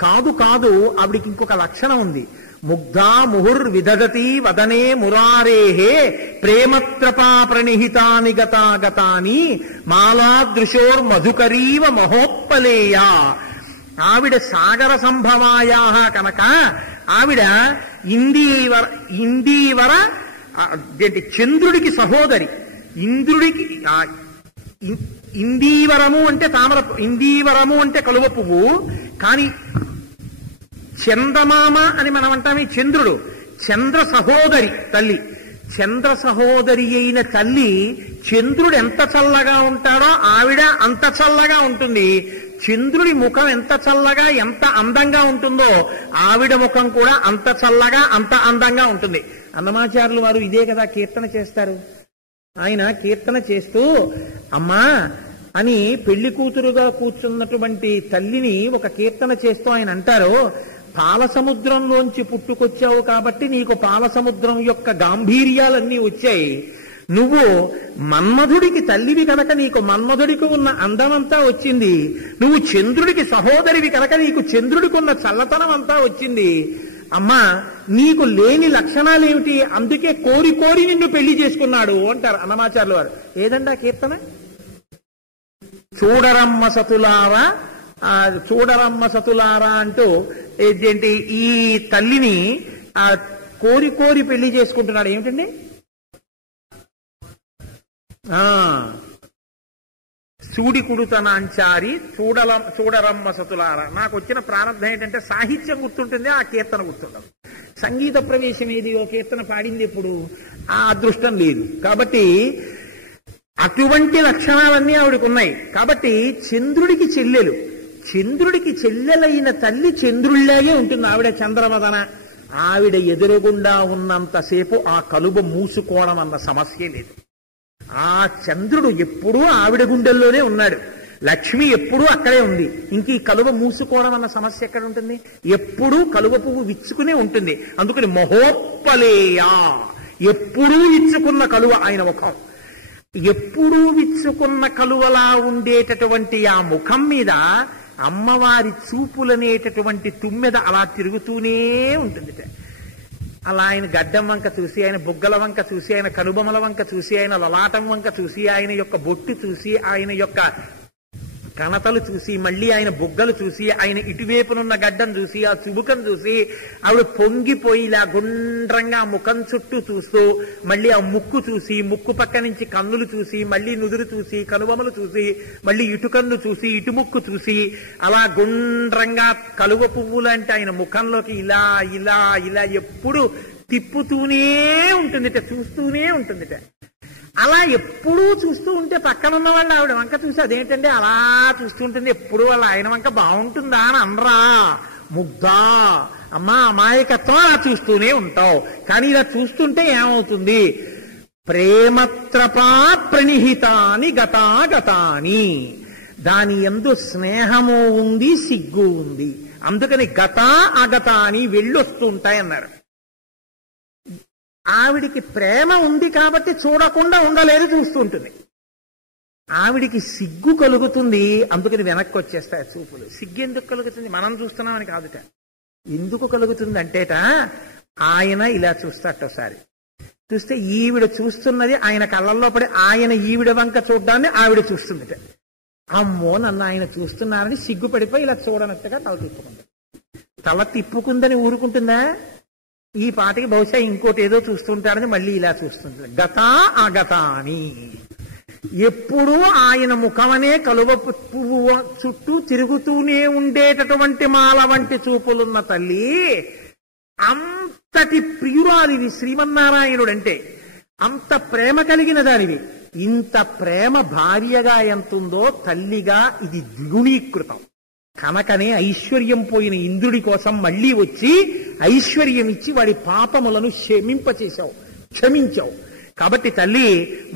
కాదు. కాదు, ఆవిడికి ఇంకొక లక్షణం ఉంది. ముగ్ధా ముహుర్విదతి వదనే మురారేహే ప్రేమత్రపా ప్రణిహితాని గతాగతాని మాలాదృశోర్మధుకరీవ మహోత్పలేయ. ఆవిడ సాగర సంభవాయా కనుక ఆవిడ ఇందీవర చంద్రుడికి సహోదరి. ఇంద్రుడికి ఇందీవరము అంటే తామర, ఇందీవరము అంటే కలువ పువ్వు. కానీ చందమామ అని మనం అంటామే, చంద్రుడు, చంద్ర సహోదరి తల్లి. చంద్ర సహోదరి అయిన తల్లి చంద్రుడు ఎంత చల్లగా ఉంటాడో ఆవిడ అంత చల్లగా ఉంటుంది. చంద్రుడి ముఖం ఎంత చల్లగా ఎంత అందంగా ఉంటుందో ఆవిడ ముఖం కూడా అంత చల్లగా అంత అందంగా ఉంటుంది. అన్నమాచార్యులు వారు ఇదే కదా కీర్తన చేస్తారు. ఆయన కీర్తన చేస్తూ అమ్మా అని పెళ్లి కూతురుగా కూర్చున్నటువంటి తల్లిని ఒక కీర్తన చేస్తూ ఆయన అంటారు, పాలసముద్రంలోంచి పుట్టుకొచ్చావు కాబట్టి నీకు పాలసముద్రం యొక్క గాంభీర్యాలన్నీ వచ్చాయి. నువ్వు మన్మధుడికి తల్లివి కనుక నీకు మన్మధుడికి ఉన్న అందమంతా వచ్చింది. నువ్వు చంద్రుడికి సహోదరివి కనుక నీకు చంద్రుడికి ఉన్న చల్లతనం అంతా వచ్చింది. అమ్మా నీకు లేని లక్షణాలేమిటి? అందుకే కోరి కోరి నిన్ను పెళ్లి చేసుకున్నాడు అంటారు అన్నమాచార్యులు వారు. ఏదండి ఆ కీర్తన? చూడరమ్మ సతులారా, చూడరమ్మ సతులారా అంటూ ఏంటి ఈ తల్లిని కోరి కోరి పెళ్లి చేసుకుంటున్నాడు. ఏమిటండి? సూడి కుడుతనాంచారి చూడరమ్మ సతులారా. నాకు వచ్చిన ప్రారంభం ఏంటంటే సాహిత్యం గుర్తుంటుంది, ఆ కీర్తన గుర్తుండదు. సంగీత ప్రవేశం ఏది, ఓ కీర్తన పాడింది ఎప్పుడు, ఆ అదృష్టం లేదు. కాబట్టి అటువంటి లక్షణాలన్నీ ఆవిడకు ఉన్నాయి. కాబట్టి చంద్రుడికి చెల్లెలు, చంద్రుడికి చెల్లెలైన తల్లి చంద్రుళ్లాగే ఉంటుంది. ఆవిడ చంద్రవదన. ఆవిడ ఎదురుగుండా ఉన్నంతసేపు ఆ కలుబ మూసుకోవడం అన్న సమస్య లేదు. ఆ చంద్రుడు ఎప్పుడూ ఆవిడ గుండెల్లోనే ఉన్నాడు. లక్ష్మి ఎప్పుడూ అక్కడే ఉంది. ఇంక ఈ కలువ మూసుకోవడం అన్న సమస్య ఎక్కడ ఉంటుంది? ఎప్పుడూ కలువ పువ్వు విచ్చుకునే ఉంటుంది. అందుకని మహోత్పలేయా, ఎప్పుడూ విచ్చుకున్న కలువ ఆయన ముఖం. ఎప్పుడూ విచ్చుకున్న కలువలా ఉండేటటువంటి ఆ ముఖం మీద అమ్మవారి చూపులనేటటువంటి తుమ్మెద అలా తిరుగుతూనే ఉంటుంది. అలా ఆయన గడ్డం వంక చూసి, ఆయన బుగ్గల వంక చూసి, ఆయన కనుబొమల వంక చూసి, ఆయన లలాటం వంక చూసి, ఆయన యొక్క బొట్టు చూసి, ఆయన యొక్క కణతలు చూసి, మళ్ళీ ఆయన బుగ్గలు చూసి, ఆయన ఇటువైపునున్న గడ్డం చూసి, ఆ చుబుకం చూసి ఆవిడ పొంగిపోయి ఇలా గుండ్రంగా ముఖం చుట్టూ చూస్తూ, మళ్ళీ ఆ ముక్కు చూసి, ముక్కు పక్క నుంచి కన్నులు చూసి, మళ్ళీ నుదురు చూసి, కనుబొమలు చూసి, మళ్ళీ ఇటు కన్ను చూసి, ఇటు ముక్కు చూసి, అలా గుండ్రంగా కలువ పువ్వు లాంటి ఆయన ముఖంలోకి ఇలా ఇలా ఇలా ఎప్పుడు తిప్పుతూనే ఉంటుందిట, చూస్తూనే ఉంటుందిట. అలా ఎప్పుడూ చూస్తూ ఉంటే పక్కనున్న వాళ్ళు ఆవిడ వంక చూసి అదేంటంటే అలా చూస్తూ ఉంటుంది, ఎప్పుడు వాళ్ళ ఆయన వంక బాగుంటుందా అని అనరా? ముగ్ధా అమ్మా అమాయకత్వం, అలా చూస్తూనే ఉంటావు. కానీ ఇలా చూస్తుంటే ఏమవుతుంది? ప్రేమత్రపా ప్రణిహితాని గతాగతాని, దాని యందు స్నేహము ఉంది, సిగ్గు ఉంది. అందుకని గతా అగతాని వెళ్ళొస్తుంటాయి అన్నారు. ఆవిడికి ప్రేమ ఉంది కాబట్టి చూడకుండా ఉండలేదు, చూస్తూ ఉంటుంది. ఆవిడికి సిగ్గు కలుగుతుంది, అందుకని వెనక్కి వచ్చేస్తాయి చూపులు. సిగ్గు ఎందుకు కలుగుతుంది? మనం చూస్తున్నామని కాదుట. ఎందుకు కలుగుతుంది అంటేట, ఆయన ఇలా చూస్తాట ఒకసారి. చూస్తే ఈవిడ చూస్తున్నది ఆయన కళ్ళల్లో పడి ఆయన ఈవిడ వంక చూడ్డాన్ని ఆవిడ చూస్తుందిట. అమ్మో నన్ను ఆయన చూస్తున్నారని సిగ్గుపడిపోయి ఇలా చూడనట్టుగా తల తిప్పుకుంది. తల తిప్పుకుందని ఊరుకుంటుందా? ఈ పాటికి బహుశా ఇంకోటి ఏదో చూస్తుంటారని మళ్ళీ ఇలా చూస్తుంది. గతా అగతాని, ఎప్పుడూ ఆయన ముఖమనే కలువ పువ్వు చుట్టూ తిరుగుతూనే ఉండేటటువంటి మాల వంటి చూపులున్న తల్లి, అంతటి ప్రియురాలివి శ్రీమన్నారాయణుడంటే, అంత ప్రేమ కలిగిన దానివి. ఇంత ప్రేమ భార్యగా ఎంతుందో తల్లిగా ఇది ద్విగుణీకృతం. కనుకనే ఐశ్వర్యం పోయిన ఇంద్రుడి కోసం మళ్లీ వచ్చి ఐశ్వర్యం ఇచ్చి వాడి పాపములను క్షమించావు. కాబట్టి తల్లి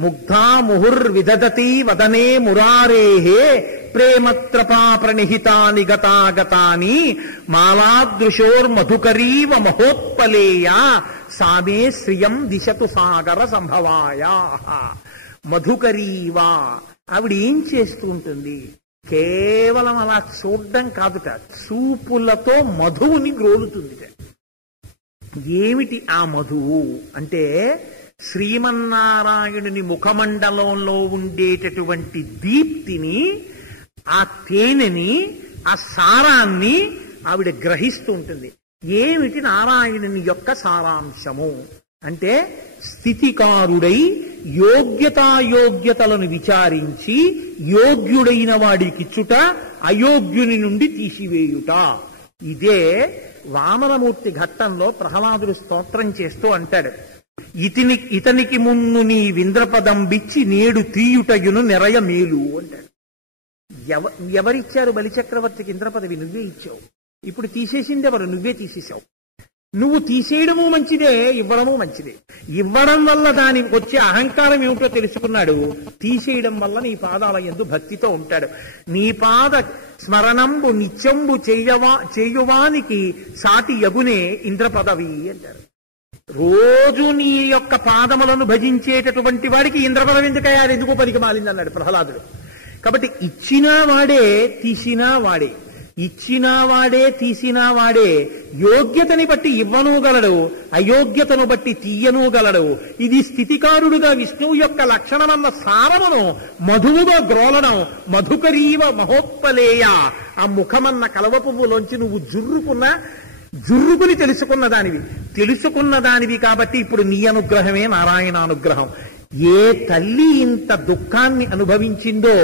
ముగ్ధా ముహుర్విదదతి వదనే మురారేహే ప్రేమత్రపా ప్రణిహితాని గతాగతాని మాలాదృశోర్మధుకరీవ మహోత్పలేయ సామే శ్రియం దిశతు సాగర సంభవాయా. మధుకరీవా, ఆవిడ ఏం చేస్తూ ఉంటుంది? కేవలం అలా చూడ్డం కాదుట, చూపులతో మధువుని గ్రోలుతుంది. ఏమిటి ఆ మధువు అంటే, శ్రీమన్నారాయణుని ముఖమండలంలో ఉండేటటువంటి దీప్తిని, ఆ తేనెని, ఆ సారాన్ని ఆవిడ గ్రహిస్తూ ఉంటుంది. ఏమిటి నారాయణుని యొక్క సారాంశము అంటే స్థితికారుడై యోగ్యతాయోగ్యతలను విచారించి యోగ్యుడైన వాడికిచ్చుట, అయోగ్యుని నుండి తీసివేయుట. ఇదే వామనమూర్తి ఘట్టంలో ప్రహ్లాదుడు స్తోత్రం చేస్తూ అంటాడు, ఇతనికి మున్ను నీ వింద్రపదం బిచ్చి నేడు తీయుటయును నెరయ మేలు అంటాడు. ఎవరిచ్చారు బలిచక్రవర్తికి ఇంద్రపదవి? నువ్వే ఇచ్చావు. ఇప్పుడు తీసేసింది ఎవరు? నువ్వే తీసేశావు. నువ్వు తీసేయడము మంచిదే, ఇవ్వడము మంచిదే. ఇవ్వడం వల్ల దానికి వచ్చే అహంకారం ఏమిటో తెలుసుకున్నాడు, తీసేయడం వల్ల నీ పాదాల యందు భక్తితో ఉంటాడు. నీ పాద స్మరణంబు నిత్యంబు చేయువానికి సాటి యగునే ఇంద్ర పదవి అంటారు. రోజు నీ యొక్క పాదములను భజించేటటువంటి వాడికి ఇంద్ర పదవి ఎందుకయ్యా, అది ఎందుకు పనికి మాలింది అన్నాడు ప్రహ్లాదుడు. కాబట్టి ఇచ్చినా వాడే, తీసినా వాడే. ఇచ్చినా వాడే, తీసినా వాడే. యోగ్యతని బట్టి ఇవ్వను గలడు, అయోగ్యతను బట్టి తీయను గలడు. ఇది స్థితికారుడుగా విష్ణువు యొక్క లక్షణమన్న సారమును మధువుగా గ్రోలడం. మధుకరీవ మహోత్పలేయ. ఆ ముఖమన్న కలవ పువ్వులోంచి నువ్వు జుర్రుకుని తెలుసుకున్న దానివి కాబట్టి ఇప్పుడు నీ అనుగ్రహమే నారాయణ అనుగ్రహం. ఏ తల్లి ఇంత దుఃఖాన్ని అనుభవించిందో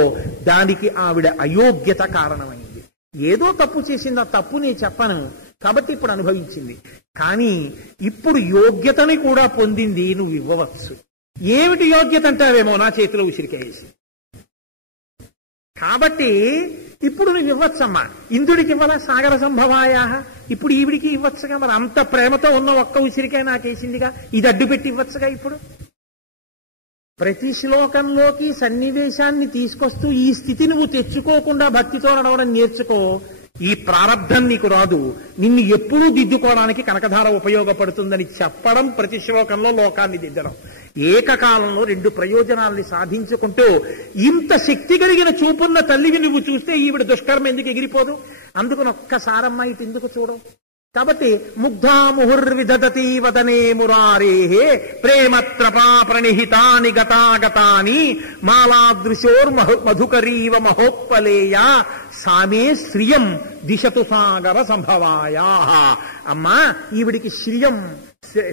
దానికి ఆవిడ అయోగ్యత కారణమైంది. ఏదో తప్పు చేసింది, ఆ తప్పు నేను చెప్పను కాబట్టి ఇప్పుడు అనుభవించింది. కానీ ఇప్పుడు యోగ్యతని కూడా పొందింది, నువ్వు ఇవ్వవచ్చు. ఏమిటి యోగ్యత అంటావేమో, నా చేతిలో ఉసిరికేసి. కాబట్టి ఇప్పుడు నువ్వు ఇవ్వచ్చమ్మా. ఇంద్రుడికి ఇవ్వాలా సాగర సంభవాయా, ఇప్పుడు ఈవిడికి ఇవ్వచ్చుగా. మరి అంత ప్రేమతో ఉన్న ఒక్క ఉసిరికాయ నాకేసిందిగా, ఇది అడ్డు పెట్టి ఇవ్వచ్చుగా. ఇప్పుడు ప్రతి శ్లోకంలోకి సన్నివేశాన్ని తీసుకొస్తూ ఈ స్థితి నువ్వు తెచ్చుకోకుండా భక్తితో నడవడం నేర్చుకో. ఈ ప్రారబ్ధం నీకు రాదు. నిన్ను ఎప్పుడూ దిద్దుకోవడానికి కనకధార ఉపయోగపడుతుందని చెప్పడం, ప్రతి శ్లోకంలో లోకాన్ని దిద్దడం. ఏకకాలంలో రెండు ప్రయోజనాల్ని సాధించుకుంటూ ఇంత శక్తి కలిగిన చూపున్న తల్లివి నువ్వు చూస్తే ఈవిడ దుష్కర్మ ఎందుకు ఎగిరిపోదు? అందుకని ఒక్కసారమ్మ ఇటు ఎందుకు చూడవు? కాబట్టి ముగ్ధా ముహుర్విదధతి వదనే మురారేహే ప్రేమత్రపా ప్రణిహితాని గతాగతాని మాలాదృశోర్ మధుకరీవ మహోత్పలేయ సామే శ్రియం దిశతు సాగర సంభవాయా. అమ్మా, ఈవిడికి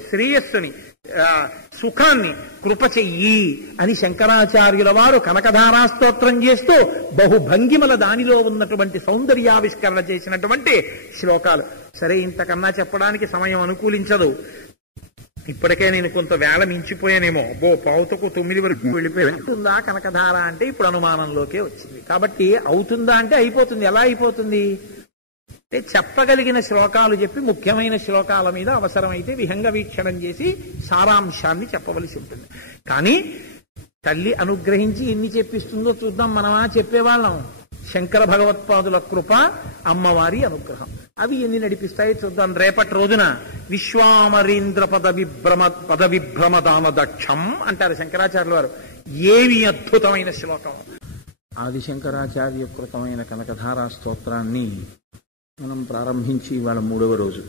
శ్రేయస్సుని, సుఖాన్ని కృప చెయ్యి అని శంకరాచార్యుల వారు కనకధారా స్తోత్రం చేస్తూ బహుభంగిమల దానిలో ఉన్నటువంటి సౌందర్యావిష్కరణ చేసినటువంటి శ్లోకాలు. సరే, ఇంతకన్నా చెప్పడానికి సమయం అనుకూలించదు. ఇప్పటికే నేను కొంత వేళ మించిపోయానేమో. పావుతకు 9 వరకు వెళ్ళిపోయి ఉంటుందా కనకధార అంటే ఇప్పుడు అనుమానంలోకే వచ్చింది. కాబట్టి అవుతుందా అంటే అయిపోతుంది. ఎలా అయిపోతుంది అంటే చెప్పగలిగిన శ్లోకాలు చెప్పి ముఖ్యమైన శ్లోకాల మీద అవసరమైతే విహంగ వీక్షణం చేసి సారాంశాన్ని చెప్పవలసి ఉంటుంది. కానీ తల్లి అనుగ్రహించి ఎన్ని చెప్పిస్తుందో చూద్దాం. మనమా చెప్పేవాళ్ళం? శంకర భగవత్పాదుల కృప, అమ్మవారి అనుగ్రహం, అవి ఎన్ని నడిపిస్తాయో చూద్దాం. రేపటి రోజున విశ్వామరీంద్ర పద విభ్రమదాన దక్షం అంటారు శంకరాచార్యుల వారు. ఏవి అద్భుతమైన శ్లోకం! ఆదిశంకరాచార్య కృతమైన కనకధారా స్తోత్రాన్ని మనం ప్రారంభించి ఇవాళ 3వ రోజు.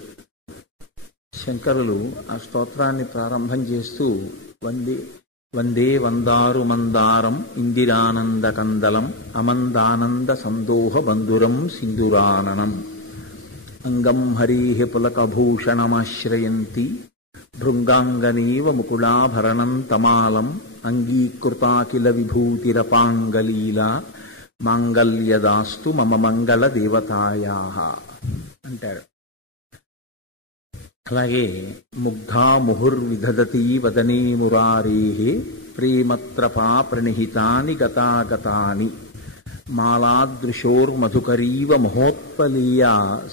శంకరులు ఆ స్తోత్రాన్ని ప్రారంభం చేస్తూ వందే వందారు మందారం ఇందిరానంద కందలం అమందానంద సందోహ బంధురం సింధురాననం అంగం హరీహ పులకభూషణమాశ్రయంతి భృంగాంగనీవ ముకుళాభరణం తమాలం అంగీకృతాకిల విభూతిరపాంగలీలా మాంగళ్యదాస్తు మమ మంగళ దేవతాయా అంటాడు. అలాగే ముగ్ధా ముహుర్విదధతి వదనే మురారేహే ప్రేమత్రపా ప్రణిహితాని గతాగతాని మాలాదృశోర్మధుకరీవ మహోత్పలీయ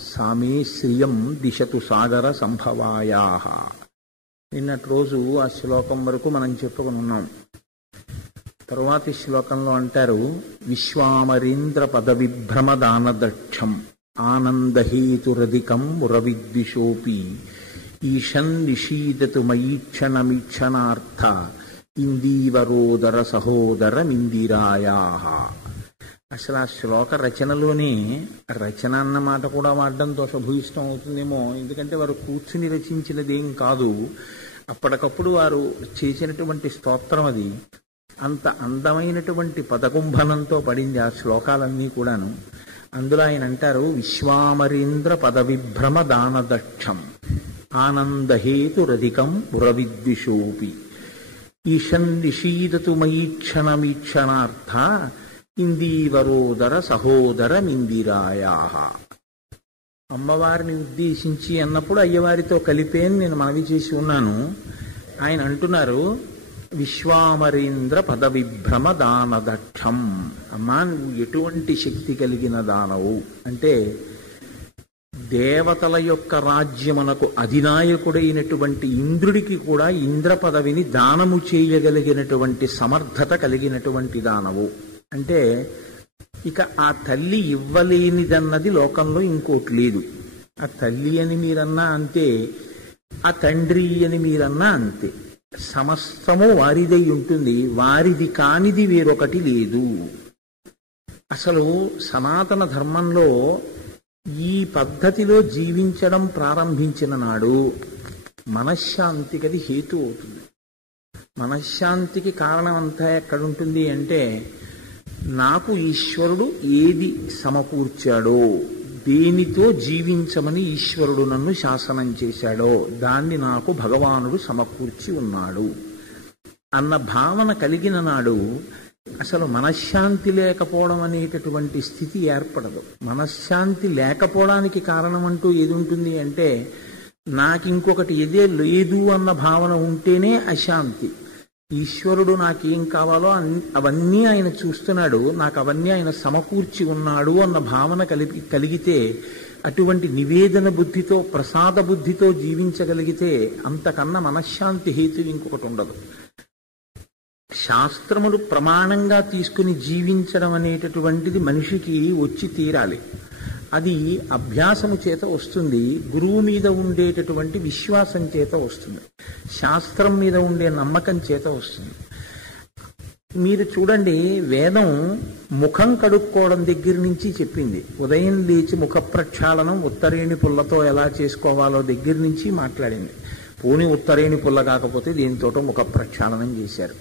సామే శ్రియం దిశతు సాగర సంభవాయా. నిన్నటి రోజు ఆ శ్లోకం వరకు మనం చెప్పుకుని ఉన్నాం. తరువాతి శ్లోకంలో అంటారు, విశ్వామరీంద్ర పద విభ్రమదానదక్షం ఆనందహేతురధికం మురవిద్విషోపి ఈశన్ నిషీదతు మయీక్షణమీక్షణార్థ ఇందీవరోదర సహోదరమిందిరాయా. అసలు ఆ శ్లోక రచనలోనే రచన అన్నమాట కూడా వాడడం దోషభూయిష్టం అవుతుందేమో. ఎందుకంటే వారు కూర్చుని రచించినదేం కాదు, అప్పటికప్పుడు వారు చేసినటువంటి స్తోత్రం అది. అంత అందమైనటువంటి పదకుంభనంతో పడింది ఆ శ్లోకాలన్నీ కూడాను. అందులో ఆయన అంటారు, విశ్వామరీంద్ర పద విభ్రమ దానదక్షం. ఆనందహేతురధికం పురవిద్విషోపి ఈశన్ నిషీదతు మయీక్షణమీక్షణార్థ ఇందీవరోదర సహోదరమిందిరాయా. అమ్మవారిని ఉద్దేశించి అన్నప్పుడు అయ్యవారితో కలిపే నేను మనవి చేసి ఉన్నాను. ఆయన అంటున్నారు, విశ్వామరేంద్ర పదవిభ్రమ దానదక్షం. అమ్మా, నువ్వు ఎటువంటి శక్తి కలిగిన దానవు అంటే, దేవతల యొక్క రాజ్యమునకు అధినాయకుడైనటువంటి ఇంద్రుడికి కూడా ఇంద్ర పదవిని దానము చేయగలిగినటువంటి సమర్థత కలిగినటువంటి దానవు. అంటే ఇక ఆ తల్లి ఇవ్వలేనిదన్నది లోకంలో ఇంకోటి లేదు. ఆ తల్లి అని మీరన్నా అంతే, ఆ తండ్రి అని మీరన్నా అంతే. సమస్తము వారిదై ఉంటుంది, వారిది కానిది వేరొకటి లేదు. అసలు సనాతన ధర్మంలో ఈ పద్ధతిలో జీవించడం ప్రారంభించిన నాడు మనశ్శాంతికి అది హేతు అవుతుంది. మనశ్శాంతికి కారణం అంతా ఎక్కడుంటుంది అంటే, నాకు ఈశ్వరుడు ఏది సమకూర్చాడో, దేనితో జీవించమని ఈశ్వరుడు నన్ను శాసనం చేశాడో దాన్ని నాకు భగవానుడు సమకూర్చి ఉన్నాడు అన్న భావన కలిగిన నాడు అసలు మనశ్శాంతి లేకపోవడం అనేటటువంటి స్థితి ఏర్పడదు. మనశ్శాంతి లేకపోవడానికి కారణం అంటూ ఏది ఉంటుంది అంటే, నాకు ఇంకొకటి ఏదే లేదు అన్న భావన ఉంటేనే అశాంతి. ఈశ్వరుడు నాకేం కావాలో అవన్నీ ఆయన చూస్తున్నాడు, నాకు అవన్నీ ఆయన సమకూర్చి ఉన్నాడు అన్న భావన కలిగితే, అటువంటి నివేదన బుద్ధితో ప్రసాద బుద్ధితో జీవించగలిగితే అంతకన్నా మనశ్శాంతి హేతు ఇంకొకటి ఉండదు. శాస్త్రములు ప్రమాణంగా తీసుకుని జీవించడం అనేటటువంటిది మనిషికి వచ్చి తీరాలి. అది అభ్యాసము చేత వస్తుంది, గురువు మీద ఉండేటటువంటి విశ్వాసం చేత వస్తుంది, శాస్త్రం మీద ఉండే నమ్మకం చేత వస్తుంది. మీరు చూడండి, వేదం ముఖం కడుక్కోవడం దగ్గర నుంచి చెప్పింది. ఉదయం లేచి ముఖ ప్రక్షాళనం ఉత్తరేణి పుల్లతో ఎలా చేసుకోవాలో దగ్గర నుంచి మాట్లాడింది. పోనీ ఉత్తరేణి పుల్ల కాకపోతే దీనితోటో ముఖ ప్రక్షాళనం చేశారు.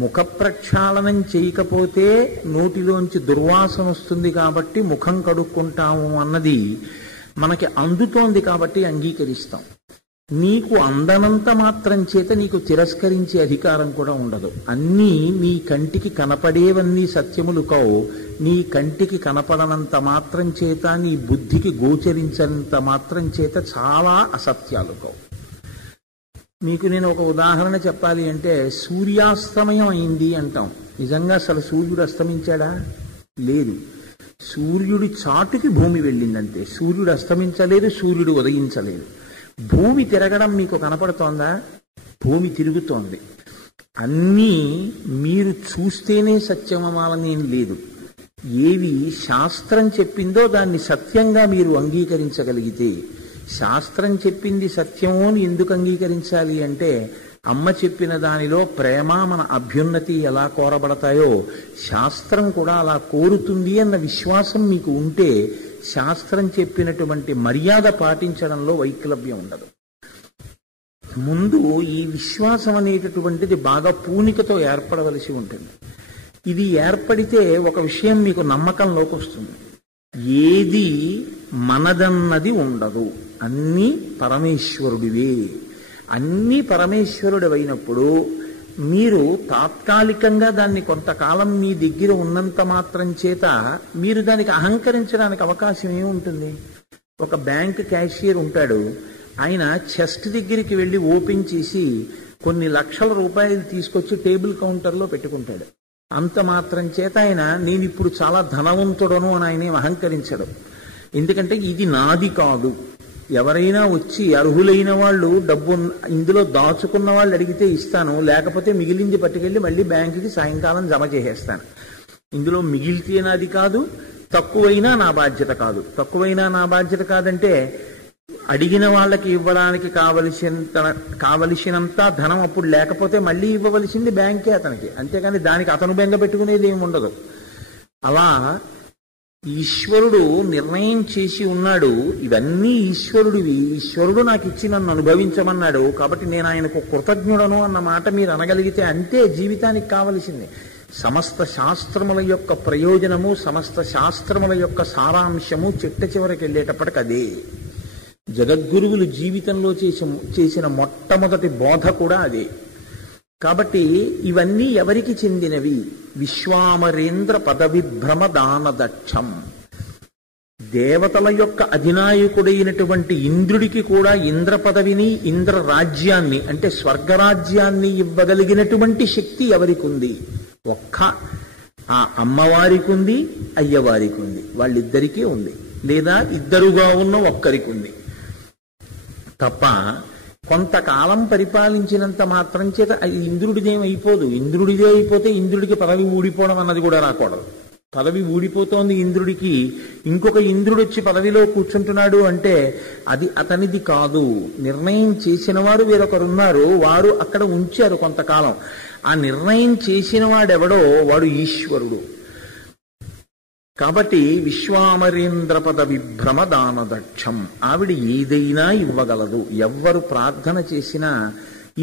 ముఖ ప్రక్షాళనం చేయకపోతే నోటిలోంచి దుర్వాసన వస్తుంది కాబట్టి ముఖం కడుక్కుంటాము అన్నది మనకి అందుతోంది కాబట్టి అంగీకరిస్తాం. నీకు అందనంత మాత్రం చేత నీకు తిరస్కరించే అధికారం కూడా ఉండదు. అన్నీ నీ కంటికి కనపడేవన్నీ సత్యములు కావు. నీ కంటికి కనపడనంత మాత్రం చేత, నీ బుద్ధికి గోచరించనంత మాత్రం చేత చాలా అసత్యాలు కావు. మీకు నేను ఒక ఉదాహరణ చెప్పాలి అంటే, సూర్యాస్తమయం అయింది అంటాం. నిజంగా అసలు సూర్యుడు అస్తమించాడా? లేదు. సూర్యుడి చాటుకి భూమి వెళ్ళిందంతే. సూర్యుడు అస్తమించలేదు, సూర్యుడు ఉదయించలేదు. భూమి తిరగడం మీకు కనపడుతోందా? భూమి తిరుగుతోంది. అన్నీ మీరు చూస్తేనే సత్యం అవ్వాలని లేదు. ఏవి శాస్త్రం చెప్పిందో దాన్ని సత్యంగా మీరు అంగీకరించగలిగితే, శాస్త్రం చెప్పింది సత్యమో అని ఎందుకు అంగీకరించాలి అంటే, అమ్మ చెప్పిన దానిలో ప్రేమ మన అభ్యున్నతి ఎలా కోరబడతాయో శాస్త్రం కూడా అలా కోరుతుంది అన్న విశ్వాసం మీకు ఉంటే, శాస్త్రం చెప్పినటువంటి మర్యాద పాటించడంలో వైకల్యం ఉండదు. ముందు ఈ విశ్వాసం అనేటటువంటిది బాగా పూనికతో ఏర్పడవలసి ఉంటుంది. ఇది ఏర్పడితే ఒక విషయం మీకు నమ్మకంలోకి వస్తుంది. ఏది మనదన్నది ఉండదు, అన్నీ పరమేశ్వరుడివే. అన్నీ పరమేశ్వరుడివైనప్పుడు మీరు తాత్కాలికంగా దాన్ని కొంతకాలం మీ దగ్గర ఉన్నంత మాత్రం చేత మీరు దానికి అహంకరించడానికి అవకాశం ఏముంటుంది? ఒక బ్యాంక్ క్యాషియర్ ఉంటాడు, ఆయన చెస్ట్ దగ్గరికి వెళ్ళి ఓపెన్ చేసి కొన్ని లక్షల రూపాయలు తీసుకొచ్చి టేబుల్ కౌంటర్లో పెట్టుకుంటాడు. అంత మాత్రం చేత ఆయన నేను ఇప్పుడు చాలా ధనవంతుడను అని ఆయన అహంకరించడు. ఎందుకంటే ఇది నాది కాదు. ఎవరైనా వచ్చి అర్హులైన వాళ్ళు డబ్బు ఇందులో దాచుకున్న వాళ్ళు అడిగితే ఇస్తాను, లేకపోతే మిగిలింది పట్టుకెళ్ళి మళ్ళీ బ్యాంకుకి సాయంకాలం జమ చేసేస్తాను. ఇందులో మిగిలితే నాది కాదు, తక్కువైనా నా బాధ్యత కాదు. తక్కువైనా నా బాధ్యత కాదంటే అడిగిన వాళ్ళకి ఇవ్వడానికి కావలసినంత ధనం అప్పుడు లేకపోతే మళ్ళీ ఇవ్వవలసింది బ్యాంకే అతనికి, అంతేకాని దానికి అతను బెంగ పెట్టుకునేది ఏమి ఉండదు. అలా ఈశ్వరుడు నిర్ణయం చేసి ఉన్నాడు, ఇవన్నీ ఈశ్వరుడివి, ఈశ్వరుడు నాకు ఇచ్చి నన్ను అనుభవించమన్నాడు కాబట్టి నేను ఆయనకు కృతజ్ఞుడను అన్న మాట మీరు అనగలిగితే అంతే జీవితానికి కావలసింది. సమస్త శాస్త్రముల యొక్క ప్రయోజనము, సమస్త శాస్త్రముల యొక్క సారాంశము చిట్ట చివరికి వెళ్ళేటప్పటికి అదే. జగద్గురువులు జీవితంలో చేసిన మొట్టమొదటి బోధ కూడా అదే. కాబట్టి ఇవన్నీ ఎవరికి చెందినవి? విశ్వామరేంద్ర పదవిభ్రమ దానదక్షం. దేవతల యొక్క అధినాయకుడైనటువంటి ఇంద్రుడికి కూడా ఇంద్ర పదవిని, ఇంద్ర రాజ్యాన్ని అంటే స్వర్గరాజ్యాన్ని ఇవ్వగలిగినటువంటి శక్తి ఎవరికి ఉంది? ఒక్క ఆ అమ్మవారికి ఉంది, అయ్యవారికి ఉంది. వాళ్ళిద్దరికీ ఉంది. లేదా ఇద్దరుగా ఉన్న ఒక్కరికి ఉంది తప్ప కొంతకాలం పరిపాలించినంత మాత్రం చేత అది ఇంద్రుడిదేమైపోదు. ఇంద్రుడిదే అయిపోతే ఇంద్రుడికి పదవి ఊడిపోవడం అన్నది కూడా రాకూడదు. పదవి ఊడిపోతోంది ఇంద్రుడికి, ఇంకొక ఇంద్రుడు వచ్చి పదవిలో కూర్చుంటున్నాడు అంటే అది అతనిది కాదు. నిర్ణయం చేసిన వారు వేరొకరున్నారు, వారు అక్కడ ఉంచారు కొంతకాలం. ఆ నిర్ణయం చేసిన వాడెవడో వాడు ఈశ్వరుడు. కాబట్టి విశ్వామరేంద్ర పద విభ్రమ దానదక్షం. ఆవిడ ఏదైనా ఇవ్వగలదు. ఎవ్వరు ప్రార్థన చేసినా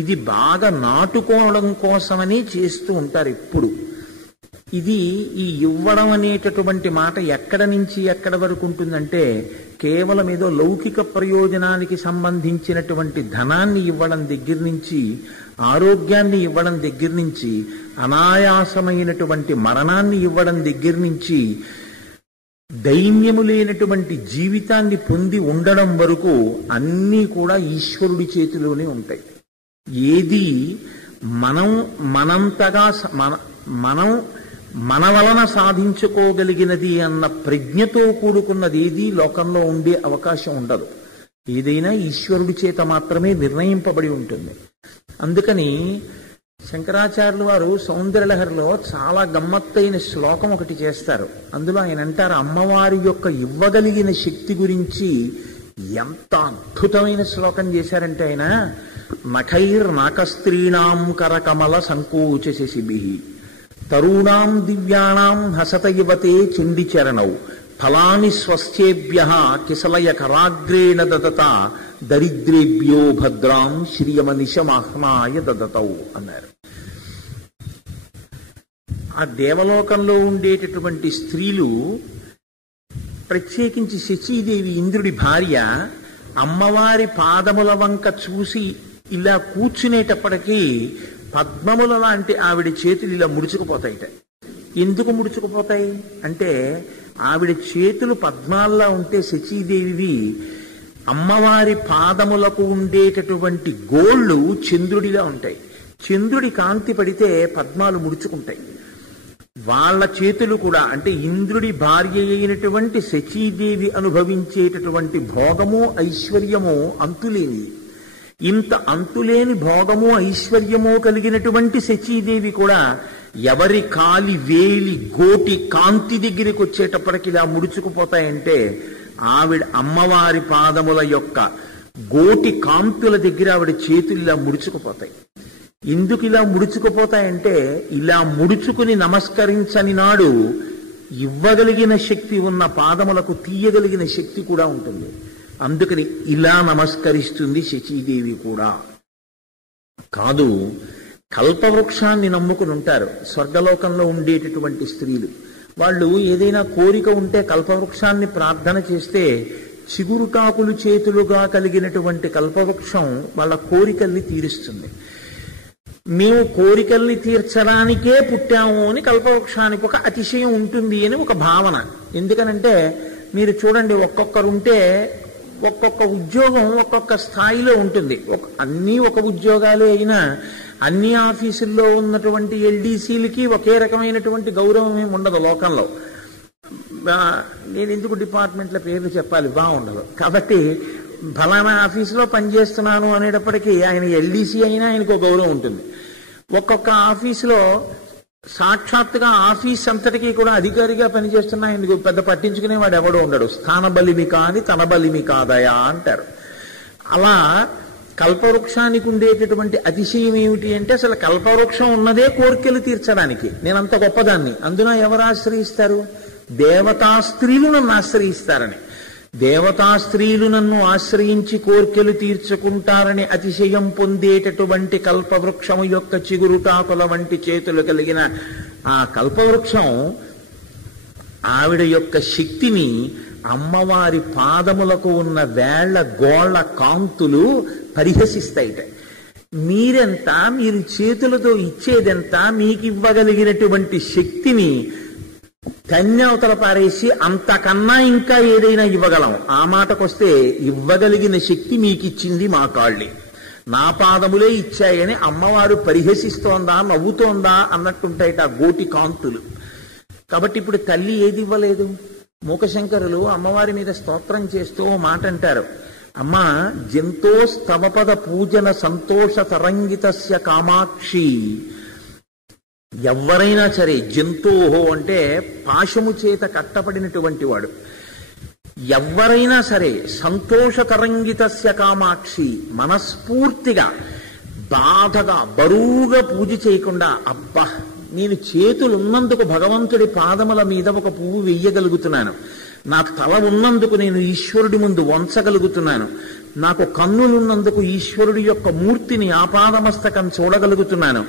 ఇది బాగా నాటుకోవడం కోసమని చేస్తూ ఉంటారు ఎప్పుడు. ఇది ఈ ఇవ్వడం అనేటటువంటి మాట ఎక్కడ నుంచి ఎక్కడ వరకు ఉంటుందంటే కేవలం ఏదో లౌకిక ప్రయోజనానికి సంబంధించినటువంటి ధనాన్ని ఇవ్వడం దగ్గర నుంచి, ఆరోగ్యాన్ని ఇవ్వడం దగ్గర నుంచి, అనాయాసమైనటువంటి మరణాన్ని ఇవ్వడం దగ్గర నుంచి, దైన్యము లేనటువంటి జీవితాన్ని పొంది ఉండడం వరకు అన్నీ కూడా ఈశ్వరుడి చేతిలోనే ఉంటాయి. ఏది మనంతగా మనం మన వలన సాధించుకోగలిగినది అన్న ప్రజ్ఞతో కూడుకున్నది ఏది లోకంలో ఉండే అవకాశం ఉండదు. ఏదైనా ఈశ్వరుడి చేత మాత్రమే నిర్ణయింపబడి ఉంటుంది. అందుకని శంకరాచార్యులు వారు సౌందర్యలహరిలో చాలా గమ్మత్తైన శ్లోకం ఒకటి చేస్తారు. అందులో ఆయన అంటారు, అమ్మవారి యొక్క ఇవ్వగలిగిన శక్తి గురించి ఎంత అద్భుతమైన శ్లోకం చేశారంటే ఆయన, నఖైర్నాకస్త్రీణాం కరకమల సంకోచ శశిభిః తరుణాం దివ్యానాం హసత యువతే చండిచరణౌ ఫలాని స్వస్థేభ్యః కిసలయ కరాగ్రేణ దదత దరిద్రేభ్యో భద్రాం శ్రియమనిశమాహ్నాయ దదతౌ అన్నారు. ఆ దేవలోకంలో ఉండేటటువంటి స్త్రీలు, ప్రత్యేకించి శచీదేవి ఇంద్రుడి భార్య, అమ్మవారి పాదముల వంక చూసి ఇలా కూర్చునేటప్పటికీ పద్మముల లాంటి ఆవిడ చేతులు ఇలా ముడుచుకుపోతాయిట. ఎందుకు ముడుచుకుపోతాయి అంటే ఆవిడ చేతులు పద్మాల్లా ఉంటే శచీదేవివి అమ్మవారి పాదములకు ఉండేటటువంటి గోళ్ళు చంద్రుడిలా ఉంటాయి. చంద్రుడి కాంతి పడితే పద్మాలు ముడుచుకుంటాయి. వాళ్ళ చేతులు కూడా అంటే ఇంద్రుడి భార్య అయినటువంటి శచీదేవి అనుభవించేటటువంటి భోగము ఐశ్వర్యము అంతులేని, ఇంత అంతులేని భోగము ఐశ్వర్యము కలిగినటువంటి శచీదేవి కూడా ఎవరి కాలి వేలి గోటి కాంతి దగ్గరికి వచ్చేటప్పటికి ఇలా ముడుచుకుపోతాయంటే ఆవిడ అమ్మవారి పాదముల యొక్క గోటి కాంతుల దగ్గర ఆవిడ చేతులు ఇలా ముడుచుకుపోతాయి. ఎందుకు ఇలా ముడుచుకుపోతాయంటే ఇలా ముడుచుకుని నమస్కరించని నాడు ఇవ్వగలిగిన శక్తి ఉన్న పాదములకు తీయగలిగిన శక్తి కూడా ఉంటుంది. అందుకని ఇలా నమస్కరిస్తుంది శచీదేవి కూడా. కాదు, కల్పవృక్షాన్ని నమ్ముకుని ఉంటారు స్వర్గలోకంలో ఉండేటటువంటి స్త్రీలు. వాళ్ళు ఏదైనా కోరిక ఉంటే కల్పవృక్షాన్ని ప్రార్థన చేస్తే చిగురుటాకులు చేతులుగా కలిగినటువంటి కల్పవృక్షం వాళ్ళ కోరికల్ని తీరుస్తుంది. మేము కోరికల్ని తీర్చడానికే పుట్టాము అని కల్పవృక్షానికి ఒక అతిశయం ఉంటుంది అని ఒక భావన. ఎందుకనంటే మీరు చూడండి, ఒక్కొక్కరుంటే ఒక్కొక్క ఉద్యోగం ఒక్కొక్క స్థాయిలో ఉంటుంది. అన్నీ ఒక ఉద్యోగాలే అయినా అన్ని ఆఫీసుల్లో ఉన్నటువంటి ఎల్డీసీలకి ఒకే రకమైనటువంటి గౌరవం ఏమి ఉండదు లోకంలో. నేను ఎందుకు డిపార్ట్మెంట్ల పేర్లు చెప్పాలి, బాగుండదు. కాబట్టి ఫలానా ఆఫీసులో పనిచేస్తున్నాను అనేటప్పటికీ ఆయన ఎల్డీసీ అయినా ఆయనకు గౌరవం ఉంటుంది. ఒక్కొక్క ఆఫీసులో సాక్షాత్తుగా ఆఫీస్ అంతటికీ కూడా అధికారిగా పనిచేస్తున్నా ఎందుకు పెద్ద పట్టించుకునేవాడు ఎవడో ఉండడు. స్థాన బలిమి కాని తన బలిమి కాదయా అంటారు. అలా కల్పవృక్షానికి ఉండేటటువంటి అతిశయం ఏమిటి అంటే అసలు కల్పవృక్షం ఉన్నదే కోరికలు తీర్చడానికి. నేనంత గొప్పదాన్ని, అందున ఎవరు ఆశ్రయిస్తారు? దేవతా స్త్రీలు నన్ను ఆశ్రయిస్తారని. దేవతా స్త్రీలు నన్ను ఆశ్రయించి కోర్కెలు తీర్చుకుంటారని అతిశయం పొందేటటువంటి కల్పవృక్షము యొక్క చిగురుటాకుల వంటి చేతులు కలిగిన ఆ కల్పవృక్షం ఆవిడ యొక్క శక్తిని అమ్మవారి పాదములకు ఉన్న వేళ్ల గోళ్ల కాంతులు పరిహసిస్తాయిట. మీరెంత, మీరు చేతులతో ఇచ్చేదెంత, మీకు ఇవ్వగలిగినటువంటి శక్తిని కన్యావతల పారేసి అంతకన్నా ఇంకా ఏదైనా ఇవ్వగలం. ఆ మాటకొస్తే ఇవ్వగలిగిన శక్తి మీకిచ్చింది మా కాళ్ళే, నా పాదములే ఇచ్చాయని అమ్మవారు పరిహసిస్తోందా, నవ్వుతోందా అన్నట్టుంటాయిట ఆ గోటి కాంతులు. కాబట్టి ఇప్పుడు తల్లి ఏది ఇవ్వలేదు. మూకశంకరులు అమ్మవారి మీద స్తోత్రం చేస్తూ మాట అంటారు, అమ్మా జంతోస్తవపద పూజన సంతోష తరంగితస్య కామాక్షి. ఎవరైనా సరే, జంతోహో అంటే పాశము చేత కట్టబడినటువంటి వాడు, ఎవరైనా సరే సంతోష తరంగితస్య కామాక్షి మనస్ఫూర్తిగా బాధగా బరువుగా పూజ చేయకుండా, అబ్బా నేను చేతులున్నందుకు భగవంతుడి పాదముల మీద ఒక పువ్వు వెయ్యగలుగుతున్నాను, నా తల ఉన్నందుకు నేను ఈశ్వరుడి ముందు వంచగలుగుతున్నాను, నాకు కన్నులున్నందుకు ఈశ్వరుడి యొక్క మూర్తిని ఆపాదమస్తకం చూడగలుగుతున్నాను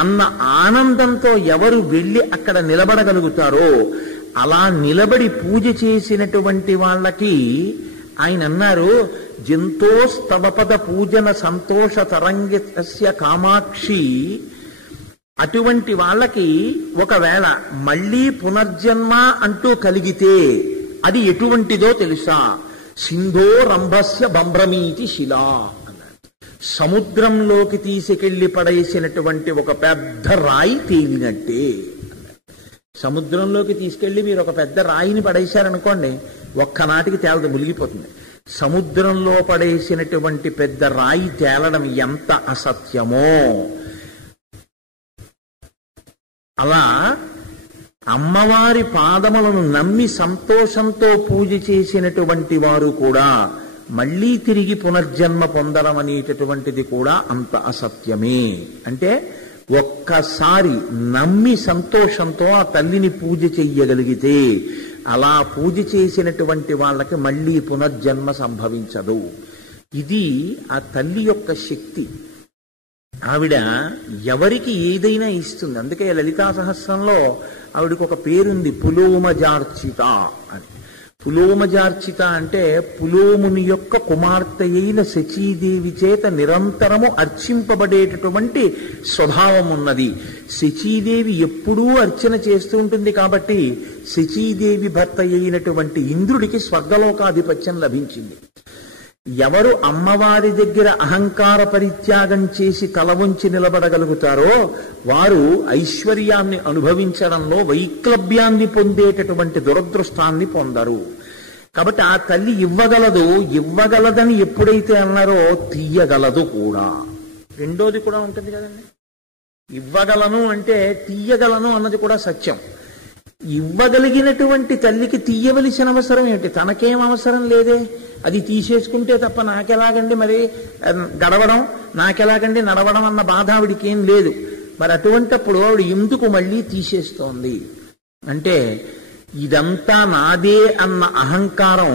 అన్న ఆనందంతో ఎవరు వెళ్ళి అక్కడ నిలబడగలుగుతారో, అలా నిలబడి పూజ చేసినటువంటి వాళ్ళకి ఆయన అన్నారు, జంతోస్తవపద పూజన సంతోష తరంగితస్య కామాక్షి. అటువంటి వాళ్ళకి ఒకవేళ మళ్లీ పునర్జన్మ అంటూ కలిగితే అది ఎటువంటిదో తెలుసా? సింధో రంభస్య బంభ్రమీతి శిలా అన్నాడు. సముద్రంలోకి తీసుకెళ్లి పడేసినటువంటి ఒక పెద్ద రాయి తేలినట్టే. సముద్రంలోకి తీసుకెళ్లి మీరు ఒక పెద్ద రాయిని పడేశారనుకోండి, ఒక్కనాటికి తేలదు, మునిగిపోతుంది. సముద్రంలో పడేసినటువంటి పెద్ద రాయి తేలడం ఎంత అసత్యమో, అలా అమ్మవారి పాదములను నమ్మి సంతోషంతో పూజ చేసినటువంటి వారు కూడా మళ్లీ తిరిగి పునర్జన్మ పొందడం అనేటటువంటిది కూడా అంత అసత్యమే. అంటే ఒక్కసారి నమ్మి సంతోషంతో ఆ తల్లిని పూజ చెయ్యగలిగితే, అలా పూజ చేసినటువంటి వాళ్ళకి మళ్లీ పునర్జన్మ సంభవించదు. ఇది ఆ తల్లి యొక్క శక్తి. ఆవిడ ఎవరికి ఏదైనా ఇస్తుంది. అందుకే లలితా సహస్రంలో ఆవిడకి ఒక పేరుంది, పులోమజార్చిత అని. పులోమజార్చిత అంటే పులోముని యొక్క కుమార్తె అయిన శచీదేవి చేత నిరంతరము అర్చింపబడేటటువంటి స్వభావం ఉన్నది. శచీదేవి ఎప్పుడూ అర్చన చేస్తూ ఉంటుంది కాబట్టి శచీదేవి భర్త అయినటువంటి ఇంద్రుడికి స్వర్గలోకాధిపత్యం లభించింది. ఎవరు అమ్మవారి దగ్గర అహంకార పరిత్యాగం చేసి తల వంచి నిలబడగలుగుతారో వారు ఐశ్వర్యాన్ని అనుభవించడంలో వైక్లభ్యాన్ని పొందేటటువంటి దురదృష్టాన్ని పొందరు. కాబట్టి ఆ తల్లి ఇవ్వగలదు, ఇవ్వగలదని ఎప్పుడైతే అన్నారో తీయగలదు కూడా. రెండోది కూడా ఉంటుంది కదండి, ఇవ్వగలను అంటే తీయగలను అన్నది కూడా సత్యం. ఇవ్వగలిగినటువంటి తల్లికి తీయవలసిన అవసరం ఏంటి? తనకేం అవసరం లేదే, అది తీసేసుకుంటే తప్ప నాకెలాగండి మరి గడవడం, నాకెలాగండి నడవడం అన్న బాధ ఆవిడికి ఏం లేదు. మరి అటువంటప్పుడు ఆవిడ ఎందుకు మళ్ళీ తీసేస్తోంది అంటే, ఇదంతా నాదే అన్న అహంకారం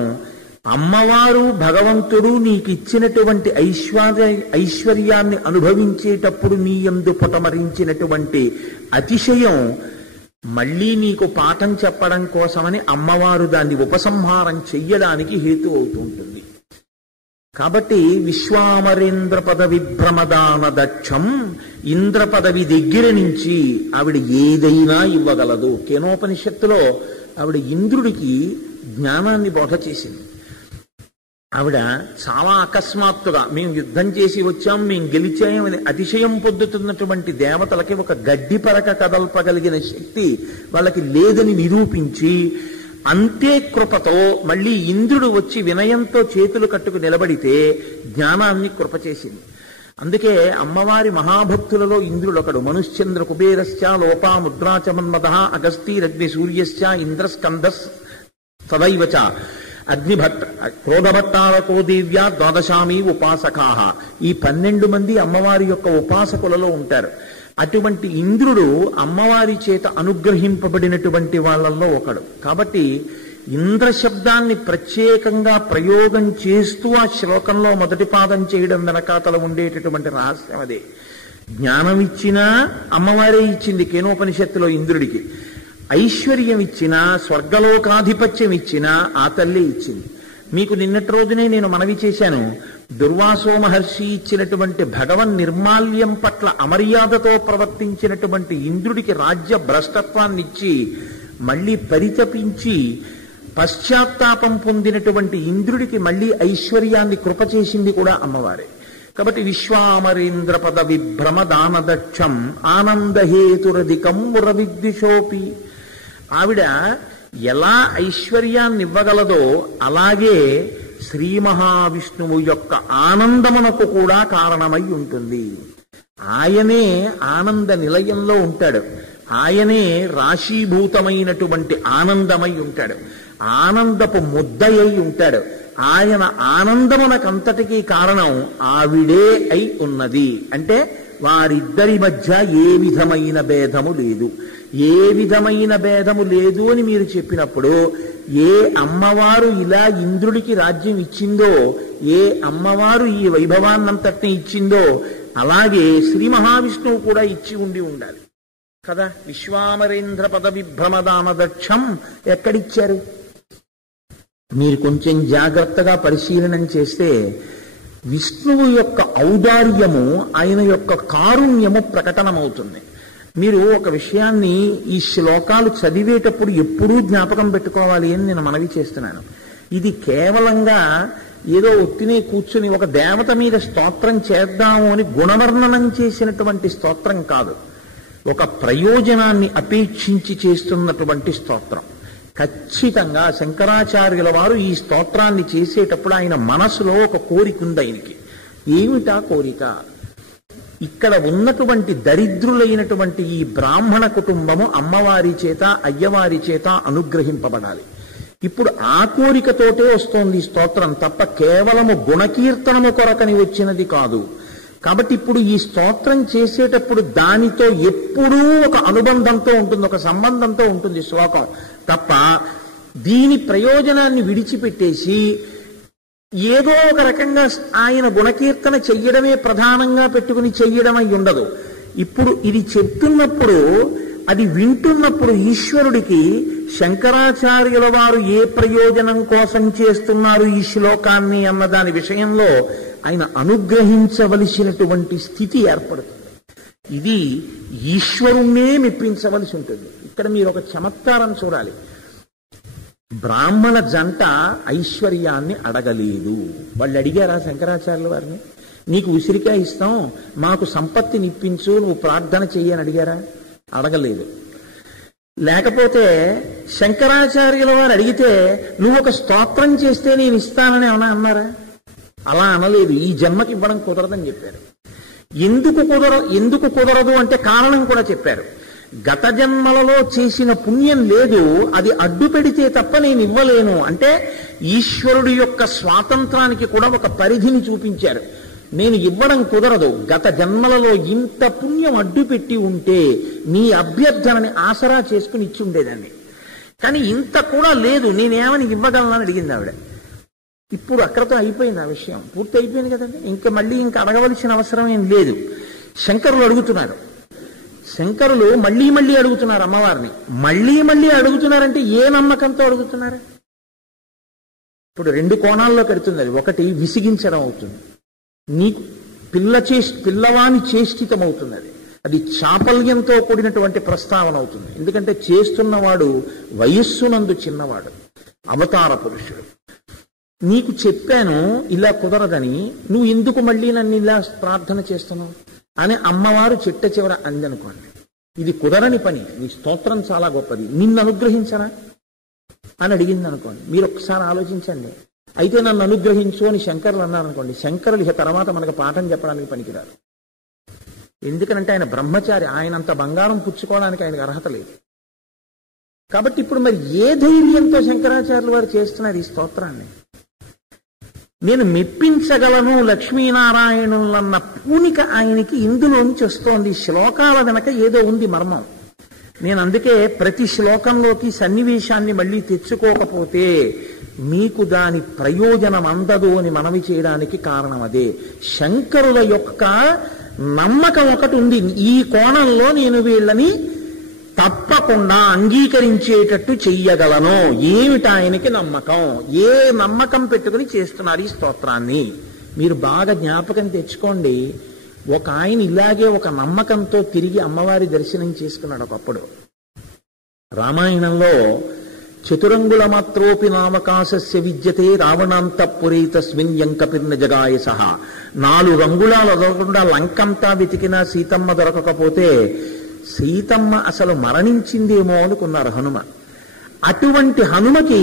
అమ్మవారు భగవంతుడు నీకు ఇచ్చినటువంటి ఐశ్వర్యాన్ని అనుభవించేటప్పుడు నీ యందు పొటమరించినటువంటి అతిశయం మళ్లీ నీకు పాఠం చెప్పడం కోసమని అమ్మవారు దాన్ని ఉపసంహారం చెయ్యడానికి హేతు అవుతుంటుంది. కాబట్టి విశ్వామరేంద్ర పదవి భ్రమదాన దక్షం, ఇంద్ర పదవి దగ్గర నుంచి ఆవిడ ఏదైనా ఇవ్వగలదు. కేనోపనిషత్తులో ఆవిడ ఇంద్రుడికి జ్ఞానాన్ని బోధ చేసింది. ఆవిడ చాలా అకస్మాత్తుగా మేము యుద్ధం చేసి వచ్చాం, మేము గెలిచామని అతిశయం పొందుతున్నటువంటి దేవతలకి ఒక గడ్డి పరక కదల్పగలిగిన శక్తి వాళ్ళకి లేదని నిరూపించి, అంతే కృపతో మళ్ళీ ఇంద్రుడు వచ్చి వినయంతో చేతులు కట్టుకు నిలబడితే జ్ఞానాన్ని కృప చేసింది. అందుకే అమ్మవారి మహాభక్తులలో ఇంద్రుడు ఒకడు. మనుశ్చంద్ర కుబేరశ్చ లోపా ముద్రాచమన్మద అగస్తీరగ్ని సూర్యశ్చ ఇంద్రస్కంధస్ సదైవచ అగ్నిభట్ క్రోధభట్టారకో దివ్యా ద్వాదశామి ఉపాసకాహ. ఈ 12 మంది అమ్మవారి యొక్క ఉపాసకులలో ఉంటారు. అటువంటి ఇంద్రుడు అమ్మవారి చేత అనుగ్రహింపబడినటువంటి వాళ్ళల్లో ఒకడు. కాబట్టి ఇంద్ర శబ్దాన్ని ప్రత్యేకంగా ప్రయోగం చేస్తూ ఆ శ్లోకంలో మొదటి పాదం చేయడం వెనకాతల ఉండేటటువంటి రహస్యం అదే. జ్ఞానం ఇచ్చినా అమ్మవారే ఇచ్చింది కేనోపనిషత్తులో ఇంద్రుడికి. ఐశ్వర్యం ఇచ్చినా, స్వర్గలోకాధిపత్యం ఇచ్చినా ఆ తల్లి ఇచ్చింది. మీకు నిన్నటి రోజునే నేను మనవి చేశాను, దుర్వాసో మహర్షి ఇచ్చినటువంటి భగవన్ నిర్మాల్యం పట్ల అమర్యాదతో ప్రవర్తించినటువంటి ఇంద్రుడికి రాజ్య భ్రష్టత్వాన్ని ఇచ్చి మళ్ళీ పరితపించి పశ్చాత్తాపం పొందినటువంటి ఇంద్రుడికి మళ్ళీ ఐశ్వర్యాన్ని కృప చేసింది కూడా అమ్మవారే. కాబట్టి విశ్వామరేంద్ర పద విభ్రమ దానదక్షం ఆనందహేతురధికం మురవిద్విషోపి. ఆవిడ ఎలా ఐశ్వర్యాన్ని ఇవ్వగలదో అలాగే శ్రీ మహావిష్ణువు యొక్క ఆనందమునకు కూడా కారణమై ఉంటుంది. ఆయనే ఆనంద నిలయంలో ఉంటాడు, ఆయనే రాశీభూతమైనటువంటి ఆనందమై ఉంటాడు, ఆనందపు ముద్దయ్యి ఉంటాడు. ఆయన ఆనందమునకంతటికీ కారణం ఆవిడే అయి ఉన్నది. అంటే వారిద్దరి మధ్య ఏ విధమైన భేదము లేదు. ఏ విధమైన భేదము లేదు అని మీరు చెప్పినప్పుడు, ఏ అమ్మవారు ఇలా ఇంద్రుడికి రాజ్యం ఇచ్చిందో, ఏ అమ్మవారు ఈ వైభవాన్నంతటిని ఇచ్చిందో, అలాగే శ్రీ మహావిష్ణువు కూడా ఇచ్చి ఉండాలి కదా. విశ్వామరేంద్ర పద విభ్రమదానదక్షం ఎక్కడిచ్చారు? మీరు కొంచెం జాగ్రత్తగా పరిశీలనం చేస్తే విష్ణువు యొక్క ఔదార్యము, ఆయన యొక్క కారుణ్యము ప్రకటనమవుతుంది. మీరు ఒక విషయాన్ని ఈ శ్లోకాలు చదివేటప్పుడు ఎప్పుడూ జ్ఞాపకం పెట్టుకోవాలి అని నేను మనవి చేస్తున్నాను. ఇది కేవలంగా ఏదో ఒత్తినే కూర్చుని ఒక దేవత మీద స్తోత్రం చేద్దాము అని గుణవర్ణనం చేసినటువంటి స్తోత్రం కాదు. ఒక ప్రయోజనాన్ని అపేక్షించి చేస్తున్నటువంటి స్తోత్రం. ఖచ్చితంగా శంకరాచార్యుల వారు ఈ స్తోత్రాన్ని చేసేటప్పుడు ఆయన మనసులో ఒక కోరిక ఉంది ఆయనకి. ఏమిటా కోరిక? ఇక్కడ ఉన్నటువంటి దరిద్రులైనటువంటి ఈ బ్రాహ్మణ కుటుంబము అమ్మవారి చేత అయ్యవారి చేత అనుగ్రహింపబడాలి. ఇప్పుడు ఆ కోరికతోటే వస్తోంది స్తోత్రం తప్ప కేవలము గుణకీర్తనము కొరకని వచ్చినది కాదు. కాబట్టి ఇప్పుడు ఈ స్తోత్రం చేసేటప్పుడు దానితో ఎప్పుడూ ఒక అనుబంధంతో ఉంటుంది, ఒక సంబంధంతో ఉంటుంది శ్లోకం తప్ప దీని ప్రయోజనాన్ని విడిచిపెట్టేసి ఏదో ఒక రకంగా ఆయన గుణకీర్తన చెయ్యడమే ప్రధానంగా పెట్టుకుని చెయ్యడం అయి ఉండదు. ఇప్పుడు ఇది చెప్తున్నప్పుడు, అది వింటున్నప్పుడు ఈశ్వరుడికి శంకరాచార్యుల వారు ఏ ప్రయోజనం కోసం చేస్తున్నారు ఈ శ్లోకాన్ని అన్న దాని విషయంలో ఆయన అనుగ్రహించవలసినటువంటి స్థితి ఏర్పడుతుంది. ఇది ఈశ్వరుణ్ణే మెప్పించవలసి ఉంటుంది. ఇక్కడ మీరు ఒక చమత్కారం చూడాలి. బ్రాహ్మణ జంట ఐశ్వర్యాన్ని అడగలేదు. వాళ్ళు అడిగారా శంకరాచార్యుల వారిని? నీకు ఉసిరికాయ ఇస్తాం, మాకు సంపత్తిని ఇప్పించు, నువ్వు ప్రార్థన చెయ్యి అని అడిగారా? అడగలేదు. లేకపోతే శంకరాచార్యుల వారు అడిగితే నువ్వు ఒక స్తోత్రం చేస్తే నేను ఇస్తానని ఏమన్నా అన్నారా? అలా అనలేదు. ఈ జన్మకి ఇవ్వడం కుదరదని చెప్పారు. ఎందుకు కుదరదు అంటే కారణం కూడా చెప్పారు. గత జన్మలలో చేసిన పుణ్యం లేదు, అది అడ్డు పెడితే తప్ప నేను ఇవ్వలేను అంటే ఈశ్వరుడు యొక్క స్వాతంత్రానికి కూడా ఒక పరిధిని చూపించారు. నేను ఇవ్వడం కుదరదు, గత జన్మలలో ఇంత పుణ్యం అడ్డు పెట్టి ఉంటే నీ అభ్యర్థనని ఆసరా చేసుకుని ఇచ్చి ఉండేదాన్ని, కానీ ఇంత కూడా లేదు, నేనేమని ఇవ్వగలనని అడిగింది ఆవిడ. ఇప్పుడు అక్కడతో అయిపోయింది ఆ విషయం, పూర్తి అయిపోయింది కదండి. మళ్ళీ అడగవలసిన అవసరం ఏం లేదు. శంకరులు అడుగుతున్నారు. శంకరులు మళ్ళీ అడుగుతున్నారు అమ్మవారిని. మళ్ళీ అడుగుతున్నారంటే ఏ నమ్మకంతో అడుగుతున్నారు? ఇప్పుడు రెండు కోణాల్లో కడుతున్నారు. ఒకటి విసిగించడం అవుతుంది, నీకు పిల్లవాని చేష్టితం అవుతుంది, అది చాపల్యంతో కూడినటువంటి ప్రస్తావన అవుతుంది. ఎందుకంటే చేస్తున్నవాడు వయస్సునందు చిన్నవాడు, అవతార పురుషుడు. నీకు చెప్పాను ఇలా కుదరదని, నువ్వు ఎందుకు మళ్ళీ నన్ను ఇలా ప్రార్థన చేస్తున్నావు అని అమ్మవారు చిట్ట చివర అందనుకోండి. ఇది కుదరని పని, నీ స్తోత్రం చాలా గొప్పది, నిన్ను అనుగ్రహించరా అని అడిగింది అనుకోండి. మీరు ఒకసారి ఆలోచించండి. అయితే నన్ను అనుగ్రహించు అని శంకరులు అన్నారనుకోండి, శంకరులు ఇక తర్వాత మనకు పాఠం చెప్పడానికి పనికిరారు. ఎందుకనంటే ఆయన బ్రహ్మచారి, ఆయనంత బంగారం పుచ్చుకోవడానికి ఆయనకు అర్హత లేదు. కాబట్టి ఇప్పుడు మరి ఏ ధైర్యంతో శంకరాచార్యులు వారు చేస్తున్నారు ఈ స్తోత్రాన్ని? నేను మెప్పించగలను లక్ష్మీనారాయణులన్న పూనిక ఆయనకి ఇందులోంచి వస్తోంది. శ్లోకాల వెనక ఏదో ఉంది మర్మం. నేను అందుకే ప్రతి శ్లోకంలోకి సన్నివేశాన్ని మళ్ళీ తెచ్చుకోకపోతే మీకు దాని ప్రయోజనం అందదు అని మనవి చేయడానికి కారణం అదే. శంకరుల యొక్క నమ్మకం ఒకటి ఉంది, ఈ కోణంలో నేను వీళ్ళని తప్పకుండా అంగీకరించేటట్టు చెయ్యగలను. ఏమిటి ఆయనకి నమ్మకం? ఏ నమ్మకం పెట్టుకుని చేస్తున్నారు ఈ స్తోత్రాన్ని? మీరు బాగా జ్ఞాపకం తెచ్చుకోండి. ఒక ఆయన ఇలాగే ఒక నమ్మకంతో తిరిగి అమ్మవారి దర్శనం చేసుకున్నాడు ఒకప్పుడు. రామాయణంలో చతురంగుల మాత్రోపి నామకాశస్య విద్యతే రావణాంతఃపురే తస్మిన్ యంకపిర్న జగాయ సహ. 4 రంగుళాలు వదలకుండా లంకంతా వెతికినా సీతమ్మ దొరకకపోతే సీతమ్మ అసలు మరణించిందేమో అనుకున్నారు హనుమ. అటువంటి హనుమకి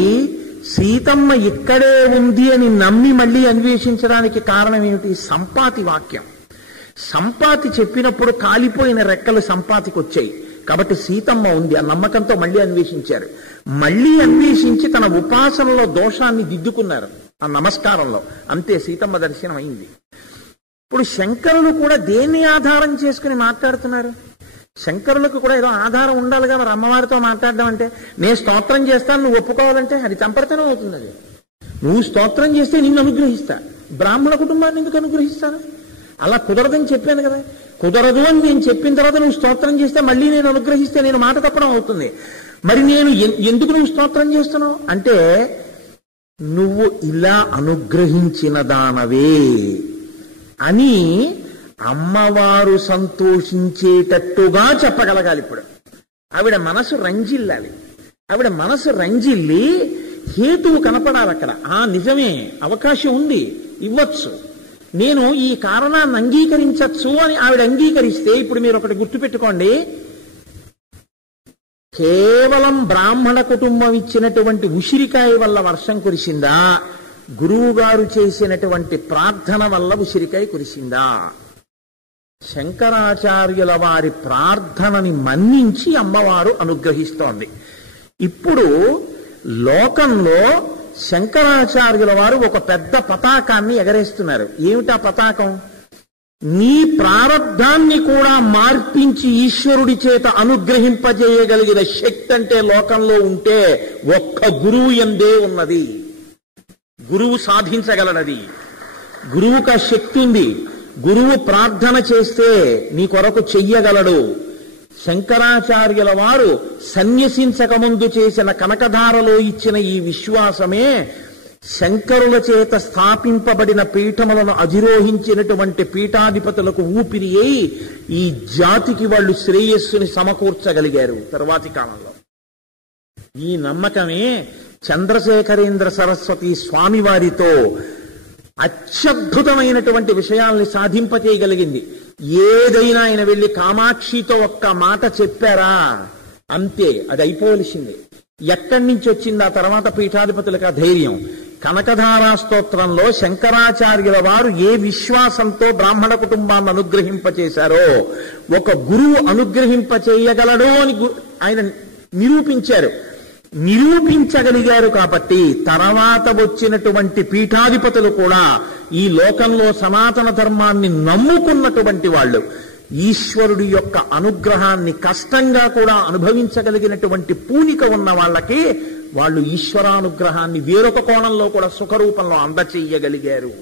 సీతమ్మ ఇక్కడే ఉంది అని నమ్మి మళ్ళీ అన్వేషించడానికి కారణం ఏమిటి? సంపాతి వాక్యం. సంపాతి చెప్పినప్పుడు కాలిపోయిన రెక్కలు సంపాతికి వచ్చాయి కాబట్టి సీతమ్మ ఉంది. ఆ నమ్మకంతో మళ్ళీ అన్వేషించారు. మళ్ళీ అన్వేషించి తన ఉపాసనలో దోషాన్ని దిద్దుకున్నారు ఆ నమస్కారంలో. అంతే, సీతమ్మ దర్శనం అయింది. ఇప్పుడు శంకరులు కూడా దేన్ని ఆధారం చేసుకుని మాట్లాడుతున్నారు? శంకరులకు కూడా ఏదో ఆధారం ఉండాలిగా. మరి అమ్మవారితో మాట్లాడడం అంటే, నేను స్తోత్రం చేస్తాను నువ్వు ఒప్పుకోవాలంటే అది చంపడతనం అవుతుంది. అది నువ్వు స్తోత్రం చేస్తే నిన్ను అనుగ్రహిస్తా, బ్రాహ్మణ కుటుంబాన్ని ఎందుకు అనుగ్రహిస్తాను? అలా కుదరదని చెప్పాను కదా. కుదరదు అని నేను చెప్పిన తర్వాత నువ్వు స్తోత్రం చేస్తే మళ్ళీ నేను అనుగ్రహిస్తే నేను మాట తప్పడం అవుతుంది. మరి నేను ఎందుకు నువ్వు స్తోత్రం చేస్తున్నావు అంటే, నువ్వు ఇలా అనుగ్రహించిన దానవే అని అమ్మవారు సంతోషించేటట్టుగా చెప్పగలగాలి. ఇప్పుడు ఆవిడ మనసు రంజిల్లాలి. ఆవిడ మనసు రంజిల్లి హేతువు కనపడాలి అక్కడ. నిజమే, అవకాశం ఉంది, ఇవ్వచ్చు, నేను ఈ కారణాన్ని అంగీకరించచ్చు అని ఆవిడ అంగీకరిస్తే, ఇప్పుడు మీరు ఒకటి గుర్తుపెట్టుకోండి, కేవలం బ్రాహ్మణ కుటుంబం ఇచ్చినటువంటి ఉసిరికాయ వల్ల వర్షం కురిసిందా, గురువు గారు చేసినటువంటి ప్రార్థన వల్ల ఉసిరికాయ కురిసిందా? శంకరాచార్యుల వారి ప్రార్థనని మన్నించి అమ్మవారు అనుగ్రహిస్తోంది. ఇప్పుడు లోకంలో శంకరాచార్యుల వారు ఒక పెద్ద పతాకాన్ని ఎగరేస్తున్నారు. ఏమిటా పతాకం? నీ ప్రారబ్ధాన్ని కూడా మార్పించి ఈశ్వరుడి చేత అనుగ్రహింపజేయగలిగిన శక్తి అంటే లోకంలో ఉంటే ఒక్క గురువు యందే ఉన్నది. గురువు సాధించగలనది. గురువుకు ఆ శక్తి ఉంది. గురువు ప్రార్థన చేస్తే నీ కొరకు చెయ్యగలడు. శంకరాచార్యుల వారు సన్యసించకముందు చేసిన కనకధారలో ఇచ్చిన ఈ విశ్వాసమే శంకరుల చేత స్థాపింపబడిన పీఠములను అధిరోహించినటువంటి పీఠాధిపతులకు ఊపిరి అయి ఈ జాతికి వాళ్ళు శ్రేయస్సుని సమకూర్చగలిగారు తర్వాతి కాలంలో. ఈ నమ్మకమే చంద్రశేఖరేంద్ర సరస్వతి స్వామి వారితో అత్యద్భుతమైనటువంటి విషయాల్ని సాధింపచేయగలిగింది. ఏదైనా ఆయన వెళ్ళి కామాక్షితో ఒక్క మాట చెప్పారా అంతే, అది అయిపోవలసిందే. ఎక్కడి నుంచి వచ్చింది ఆ తర్వాత పీఠాధిపతులకు ఆ ధైర్యం? కనకధారా స్తోత్రంలో శంకరాచార్యుల వారు ఏ విశ్వాసంతో బ్రాహ్మణ కుటుంబాన్ని అనుగ్రహింపచేశారో, ఒక గురువు అనుగ్రహింపచేయగలడు అని ఆయన నిరూపించారు. నిరూపించగలిగారు కాబట్టి తర్వాత వచ్చినటువంటి పీఠాధిపతులు కూడా ఈ లోకంలో సనాతన ధర్మాన్ని నమ్ముకున్నటువంటి వాళ్ళు, ఈశ్వరుడి యొక్క అనుగ్రహాన్ని కష్టంగా కూడా అనుభవించగలిగినటువంటి పూనిక ఉన్న వాళ్ళకి వాళ్ళు ఈశ్వరానుగ్రహాన్ని వేరొక కోణంలో కూడా సుఖరూపంలో అందచేయగలిగారు.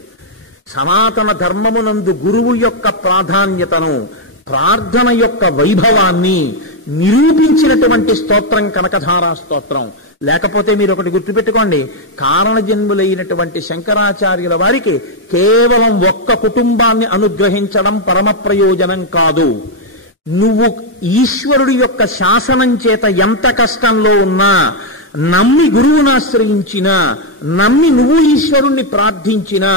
సనాతన ధర్మమునందు గురువు యొక్క ప్రాధాన్యతను, ప్రార్థన యొక్క వైభవాన్ని నిరూపించినటువంటి స్తోత్రం కనకధారా స్తోత్రం. లేకపోతే మీరు ఒకటి గుర్తుపెట్టుకోండి, కారణజన్ములైనటువంటి శంకరాచార్యుల వారికి కేవలం ఒక్క కుటుంబాన్ని అనుగ్రహించడం పరమ ప్రయోజనం కాదు. నువ్వు ఈశ్వరుడి యొక్క శాసనం చేత ఎంత కష్టంలో ఉన్నా, నమ్మి గురువును ఆశ్రయించినా, నమ్మి నువ్వు ఈశ్వరుణ్ణి ప్రార్థించినా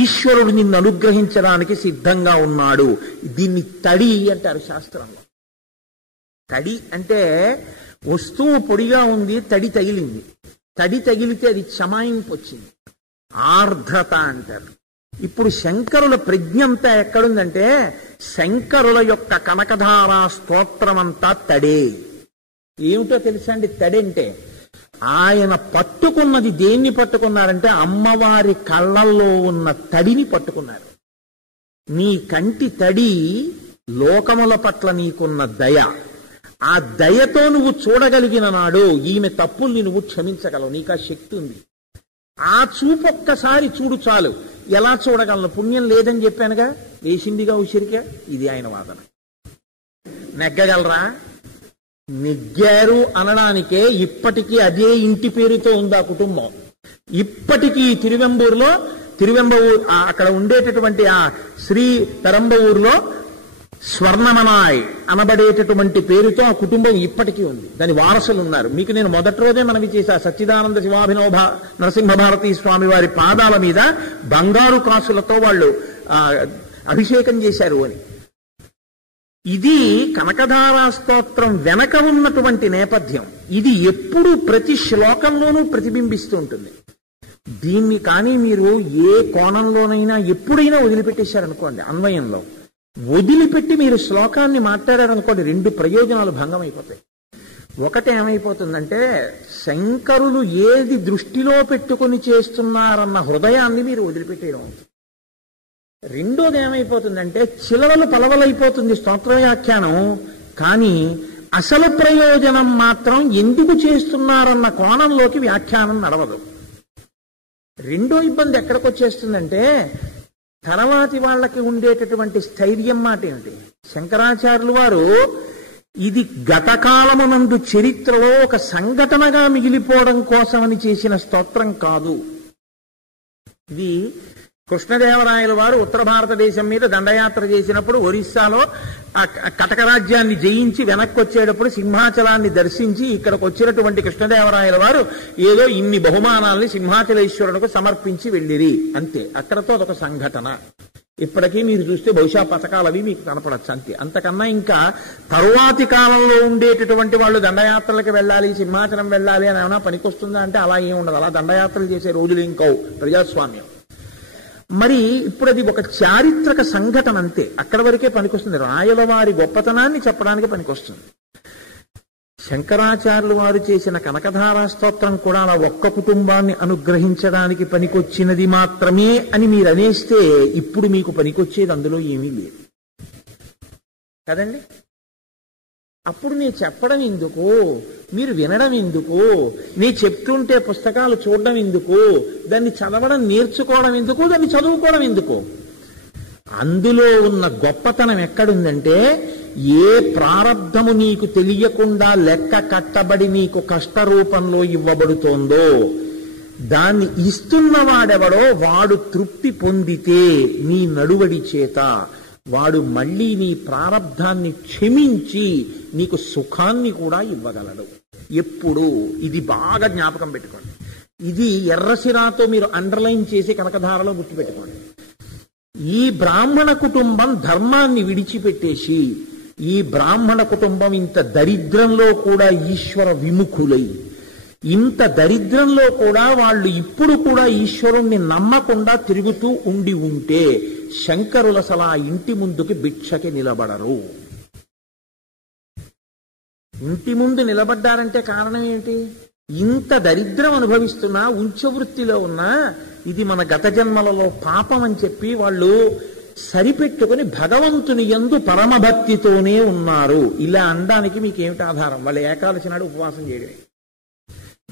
ఈశ్వరుడు నిన్ను అనుగ్రహించడానికి సిద్ధంగా ఉన్నాడు. దీన్ని తడి అంటారు శాస్త్రంలో. తడి అంటే వస్తువు పొడిగా ఉంది, తడి తగిలింది. తడి తగిలితే అది చమాయింపు వచ్చింది, ఆర్ద్రత అంటారు. ఇప్పుడు శంకరుల ప్రజ్ఞంతా ఎక్కడుందంటే, శంకరుల యొక్క కనకధారా స్తోత్రమంతా తడే. ఏమిటో తెలుసా అండి తడంటే? ఆయన పట్టుకున్నది దేన్ని పట్టుకున్నారంటే అమ్మవారి కళ్ళల్లో ఉన్న తడిని పట్టుకున్నారు. నీ కంటి తడి లోకముల పట్ల నీకున్న దయ. ఆ దయతో నువ్వు చూడగలిగిన నాడు ఈమె తప్పుల్ని నువ్వు క్షమించగలవు. నీకు ఆ శక్తి ఉంది. ఆ చూపు ఒక్కసారి చూడు చాలు. ఎలా చూడగలను? పుణ్యం లేదని చెప్పానుగా, వేసిందిగా ఉసిరిక. ఇది ఆయన వాదన. నెగ్గగలరా? నెగ్గారు అనడానికే ఇప్పటికీ అదే ఇంటి పేరుతో ఉంది ఆ కుటుంబం. ఇప్పటికీ తిరువెంబూరు అక్కడ ఉండేటటువంటి ఆ శ్రీ పెరంబవూరులో స్వర్ణమనాయ్ అనబడేటటువంటి పేరుతో ఆ కుటుంబం ఇప్పటికీ ఉంది. దాని వారసులు ఉన్నారు. మీకు నేను మొదటి రోజే మనవి చేశా, సచ్చిదానంద శివాభినవ నరసింహ భారతీ స్వామి వారి పాదాల మీద బంగారు కాసులతో వాళ్ళు అభిషేకం చేశారు అని. ఇది కనకధారా స్తోత్రం వెనక ఉన్నటువంటి నేపథ్యం. ఇది ఎప్పుడు ప్రతి శ్లోకంలోనూ ప్రతిబింబిస్తూ ఉంటుంది. దీన్ని కానీ మీరు ఏ కోణంలోనైనా ఎప్పుడైనా వదిలిపెట్టేశారనుకోండి, అన్వయంలో వదిలిపెట్టి మీరు శ్లోకాన్ని మాట్లాడారనుకోండి, రెండు ప్రయోజనాలు భంగం అయిపోతాయి. ఒకటి ఏమైపోతుందంటే, శంకరులు ఏది దృష్టిలో పెట్టుకుని చేస్తున్నారన్న హృదయాన్ని మీరు వదిలిపెట్టేయడం. రెండోది ఏమైపోతుందంటే, చిలవలు పలవలైపోతుంది స్తోత్ర వ్యాఖ్యానం, కానీ అసలు ప్రయోజనం మాత్రం ఎందుకు చేస్తున్నారన్న కోణంలోకి వ్యాఖ్యానం నడవదు. రెండో ఇబ్బంది ఎక్కడికి వచ్చేస్తుందంటే, తర్వాతి వాళ్ళకి ఉండేటటువంటి స్థైర్యం మాట ఏమిటి? శంకరాచార్యులు వారు ఇది గతకాలమునందు చరిత్రలో ఒక సంఘటనగా మిగిలిపోవడం కోసమని చేసిన స్తోత్రం కాదు. ఇది కృష్ణదేవరాయల వారు ఉత్తర భారతదేశం మీద దండయాత్ర చేసినప్పుడు ఒరిస్సాలో ఆ కటక రాజ్యాన్ని జయించి వెనక్కి వచ్చేటప్పుడు సింహాచలాన్ని దర్శించి ఇక్కడికి వచ్చినటువంటి కృష్ణదేవరాయల వారు ఏదో ఇన్ని బహుమానాల్ని సింహాచలేశ్వరునికి సమర్పించి వెళ్ళిరి, అంతే. అక్కడతో అదొక సంఘటన. ఇప్పటికీ మీరు చూస్తే బహుశా పథకాలు అవి మీకు కనపడచ్చు, అంతే. అంతకన్నా ఇంకా తరువాతి కాలంలో ఉండేటటువంటి వాళ్ళు దండయాత్రలకు వెళ్ళాలి, సింహాచలం వెళ్ళాలి అని ఏమైనా పనికొస్తుందా అంటే అలా ఏమి ఉండదు. అలా దండయాత్రలు చేసే రోజులు ఇంకవు ప్రజాస్వామ్యం. మరి ఇప్పుడు అది ఒక చారిత్రక సంఘటన, అంతే. అక్కడ వరకే పనికొస్తుంది. రాయల వారి గొప్పతనాన్ని చెప్పడానికి పనికొస్తుంది. శంకరాచార్యులు వారు చేసిన కనకధారా స్తోత్రం కూడా అలా ఒక్క కుటుంబాన్ని అనుగ్రహించడానికి పనికొచ్చినది మాత్రమే అని మీరు అనేస్తే ఇప్పుడు మీకు పనికొచ్చేది అందులో ఏమీ లేదు కదండి. అప్పుడు నేను చెప్పడం ఎందుకు, మీరు వినడం ఎందుకు, నేను చెప్తుంటే పుస్తకాలు చూడడం ఎందుకు, దాన్ని చదవడం నేర్చుకోవడం ఎందుకు, దాన్ని చదువుకోవడం ఎందుకు? అందులో ఉన్న గొప్పతనం ఎక్కడుందంటే, ఏ ప్రారబ్ధము నీకు తెలియకుండా లెక్క కట్టబడి నీకు కష్ట రూపంలో ఇవ్వబడుతోందో దాన్ని ఇస్తున్నవాడెవడో వాడు తృప్తి పొందితే నీ నడువడి చేత వాడు మళ్ళీ నీ ప్రారబ్ధాన్ని క్షమించి నీకు సుఖాన్ని కూడా ఇవ్వగలడు. ఎప్పుడు ఇది బాగా జ్ఞాపకం పెట్టుకోండి. ఇది ఎర్రసిరాతో మీరు అండర్లైన్ చేసి కనకధారలో గుర్తుపెట్టుకోండి. ఈ బ్రాహ్మణ కుటుంబం ధర్మాన్ని విడిచిపెట్టేసి, ఈ బ్రాహ్మణ కుటుంబం ఇంత దరిద్రంలో కూడా ఈశ్వర విముఖులై, ఇంత దరిద్రంలో కూడా వాళ్ళు ఇప్పుడు కూడా ఈశ్వరుణ్ణి నమ్మకుండా తిరుగుతూ ఉండి ఉంటే శంకరులు అసలు ఆ ఇంటి ముందుకి భిక్షకి నిలబడరు. ఇంటి ముందు నిలబడ్డారంటే కారణం ఏంటి? ఇంత దరిద్రం అనుభవిస్తున్నా, ఉంచవృత్తిలో ఉన్నా, ఇది మన గత జన్మలలో పాపం అని చెప్పి వాళ్ళు సరిపెట్టుకుని భగవంతుని యందు పరమభక్తితోనే ఉన్నారు. ఇలా అనడానికి మీకేమిటి ఆధారం? వాళ్ళు ఏకాదశి నాడు ఉపవాసం చేయడమే,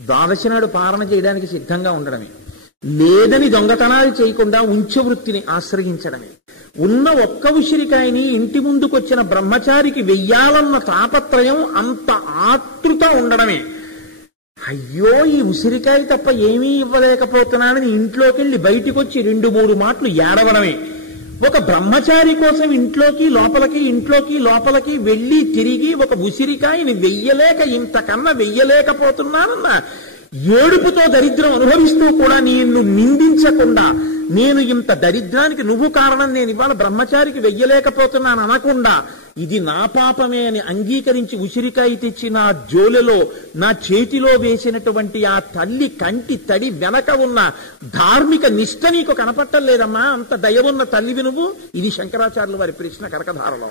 ద్వాదశి నాడు పారణ చేయడానికి సిద్ధంగా ఉండడమే, లేదని దొంగతనాలు చేయకుండా ఉంచవృత్తిని ఆశ్రయించడమే, ఉన్న ఒక్క ఉసిరికాయని ఇంటి ముందుకొచ్చిన బ్రహ్మచారికి వెయ్యాలన్న తాపత్రయం, అంత ఆతృత ఉండడమే. అయ్యో ఈ ఉసిరికాయ తప్ప ఏమీ ఇవ్వలేకపోతున్నానని ఇంట్లోకి వెళ్ళి బయటికి వచ్చి 2-3 మాటలు ఏడవడమే. ఒక బ్రహ్మచారి కోసం ఇంట్లోకి లోపలికి వెళ్ళి తిరిగి ఒక ఉసిరికాయని వెయ్యలేక, ఇంతకన్నా వెయ్యలేకపోతున్నానన్న ఏడుపుతో దరిద్రం అనుభవిస్తూ కూడా నిన్ను నిందించకుండా, నేను ఇంత దరిద్రానికి నువ్వు కారణం, నేను ఇవాళ బ్రహ్మచారికి వెయ్యలేకపోతున్నాను అనకుండా, ఇది నా పాపమే అని అంగీకరించి ఉసిరికాయ తెచ్చి నా జోలెలో, నా చేతిలో వేసినటువంటి ఆ తల్లి కంటి తడి వెనక ఉన్న ధార్మిక నిష్ట నీకు కనపట్టలేదమ్మా? అంత దయ ఉన్న తల్లివి నువ్వు. ఇది శంకరాచార్యుల వారి ప్రశ్న కనకధారలో.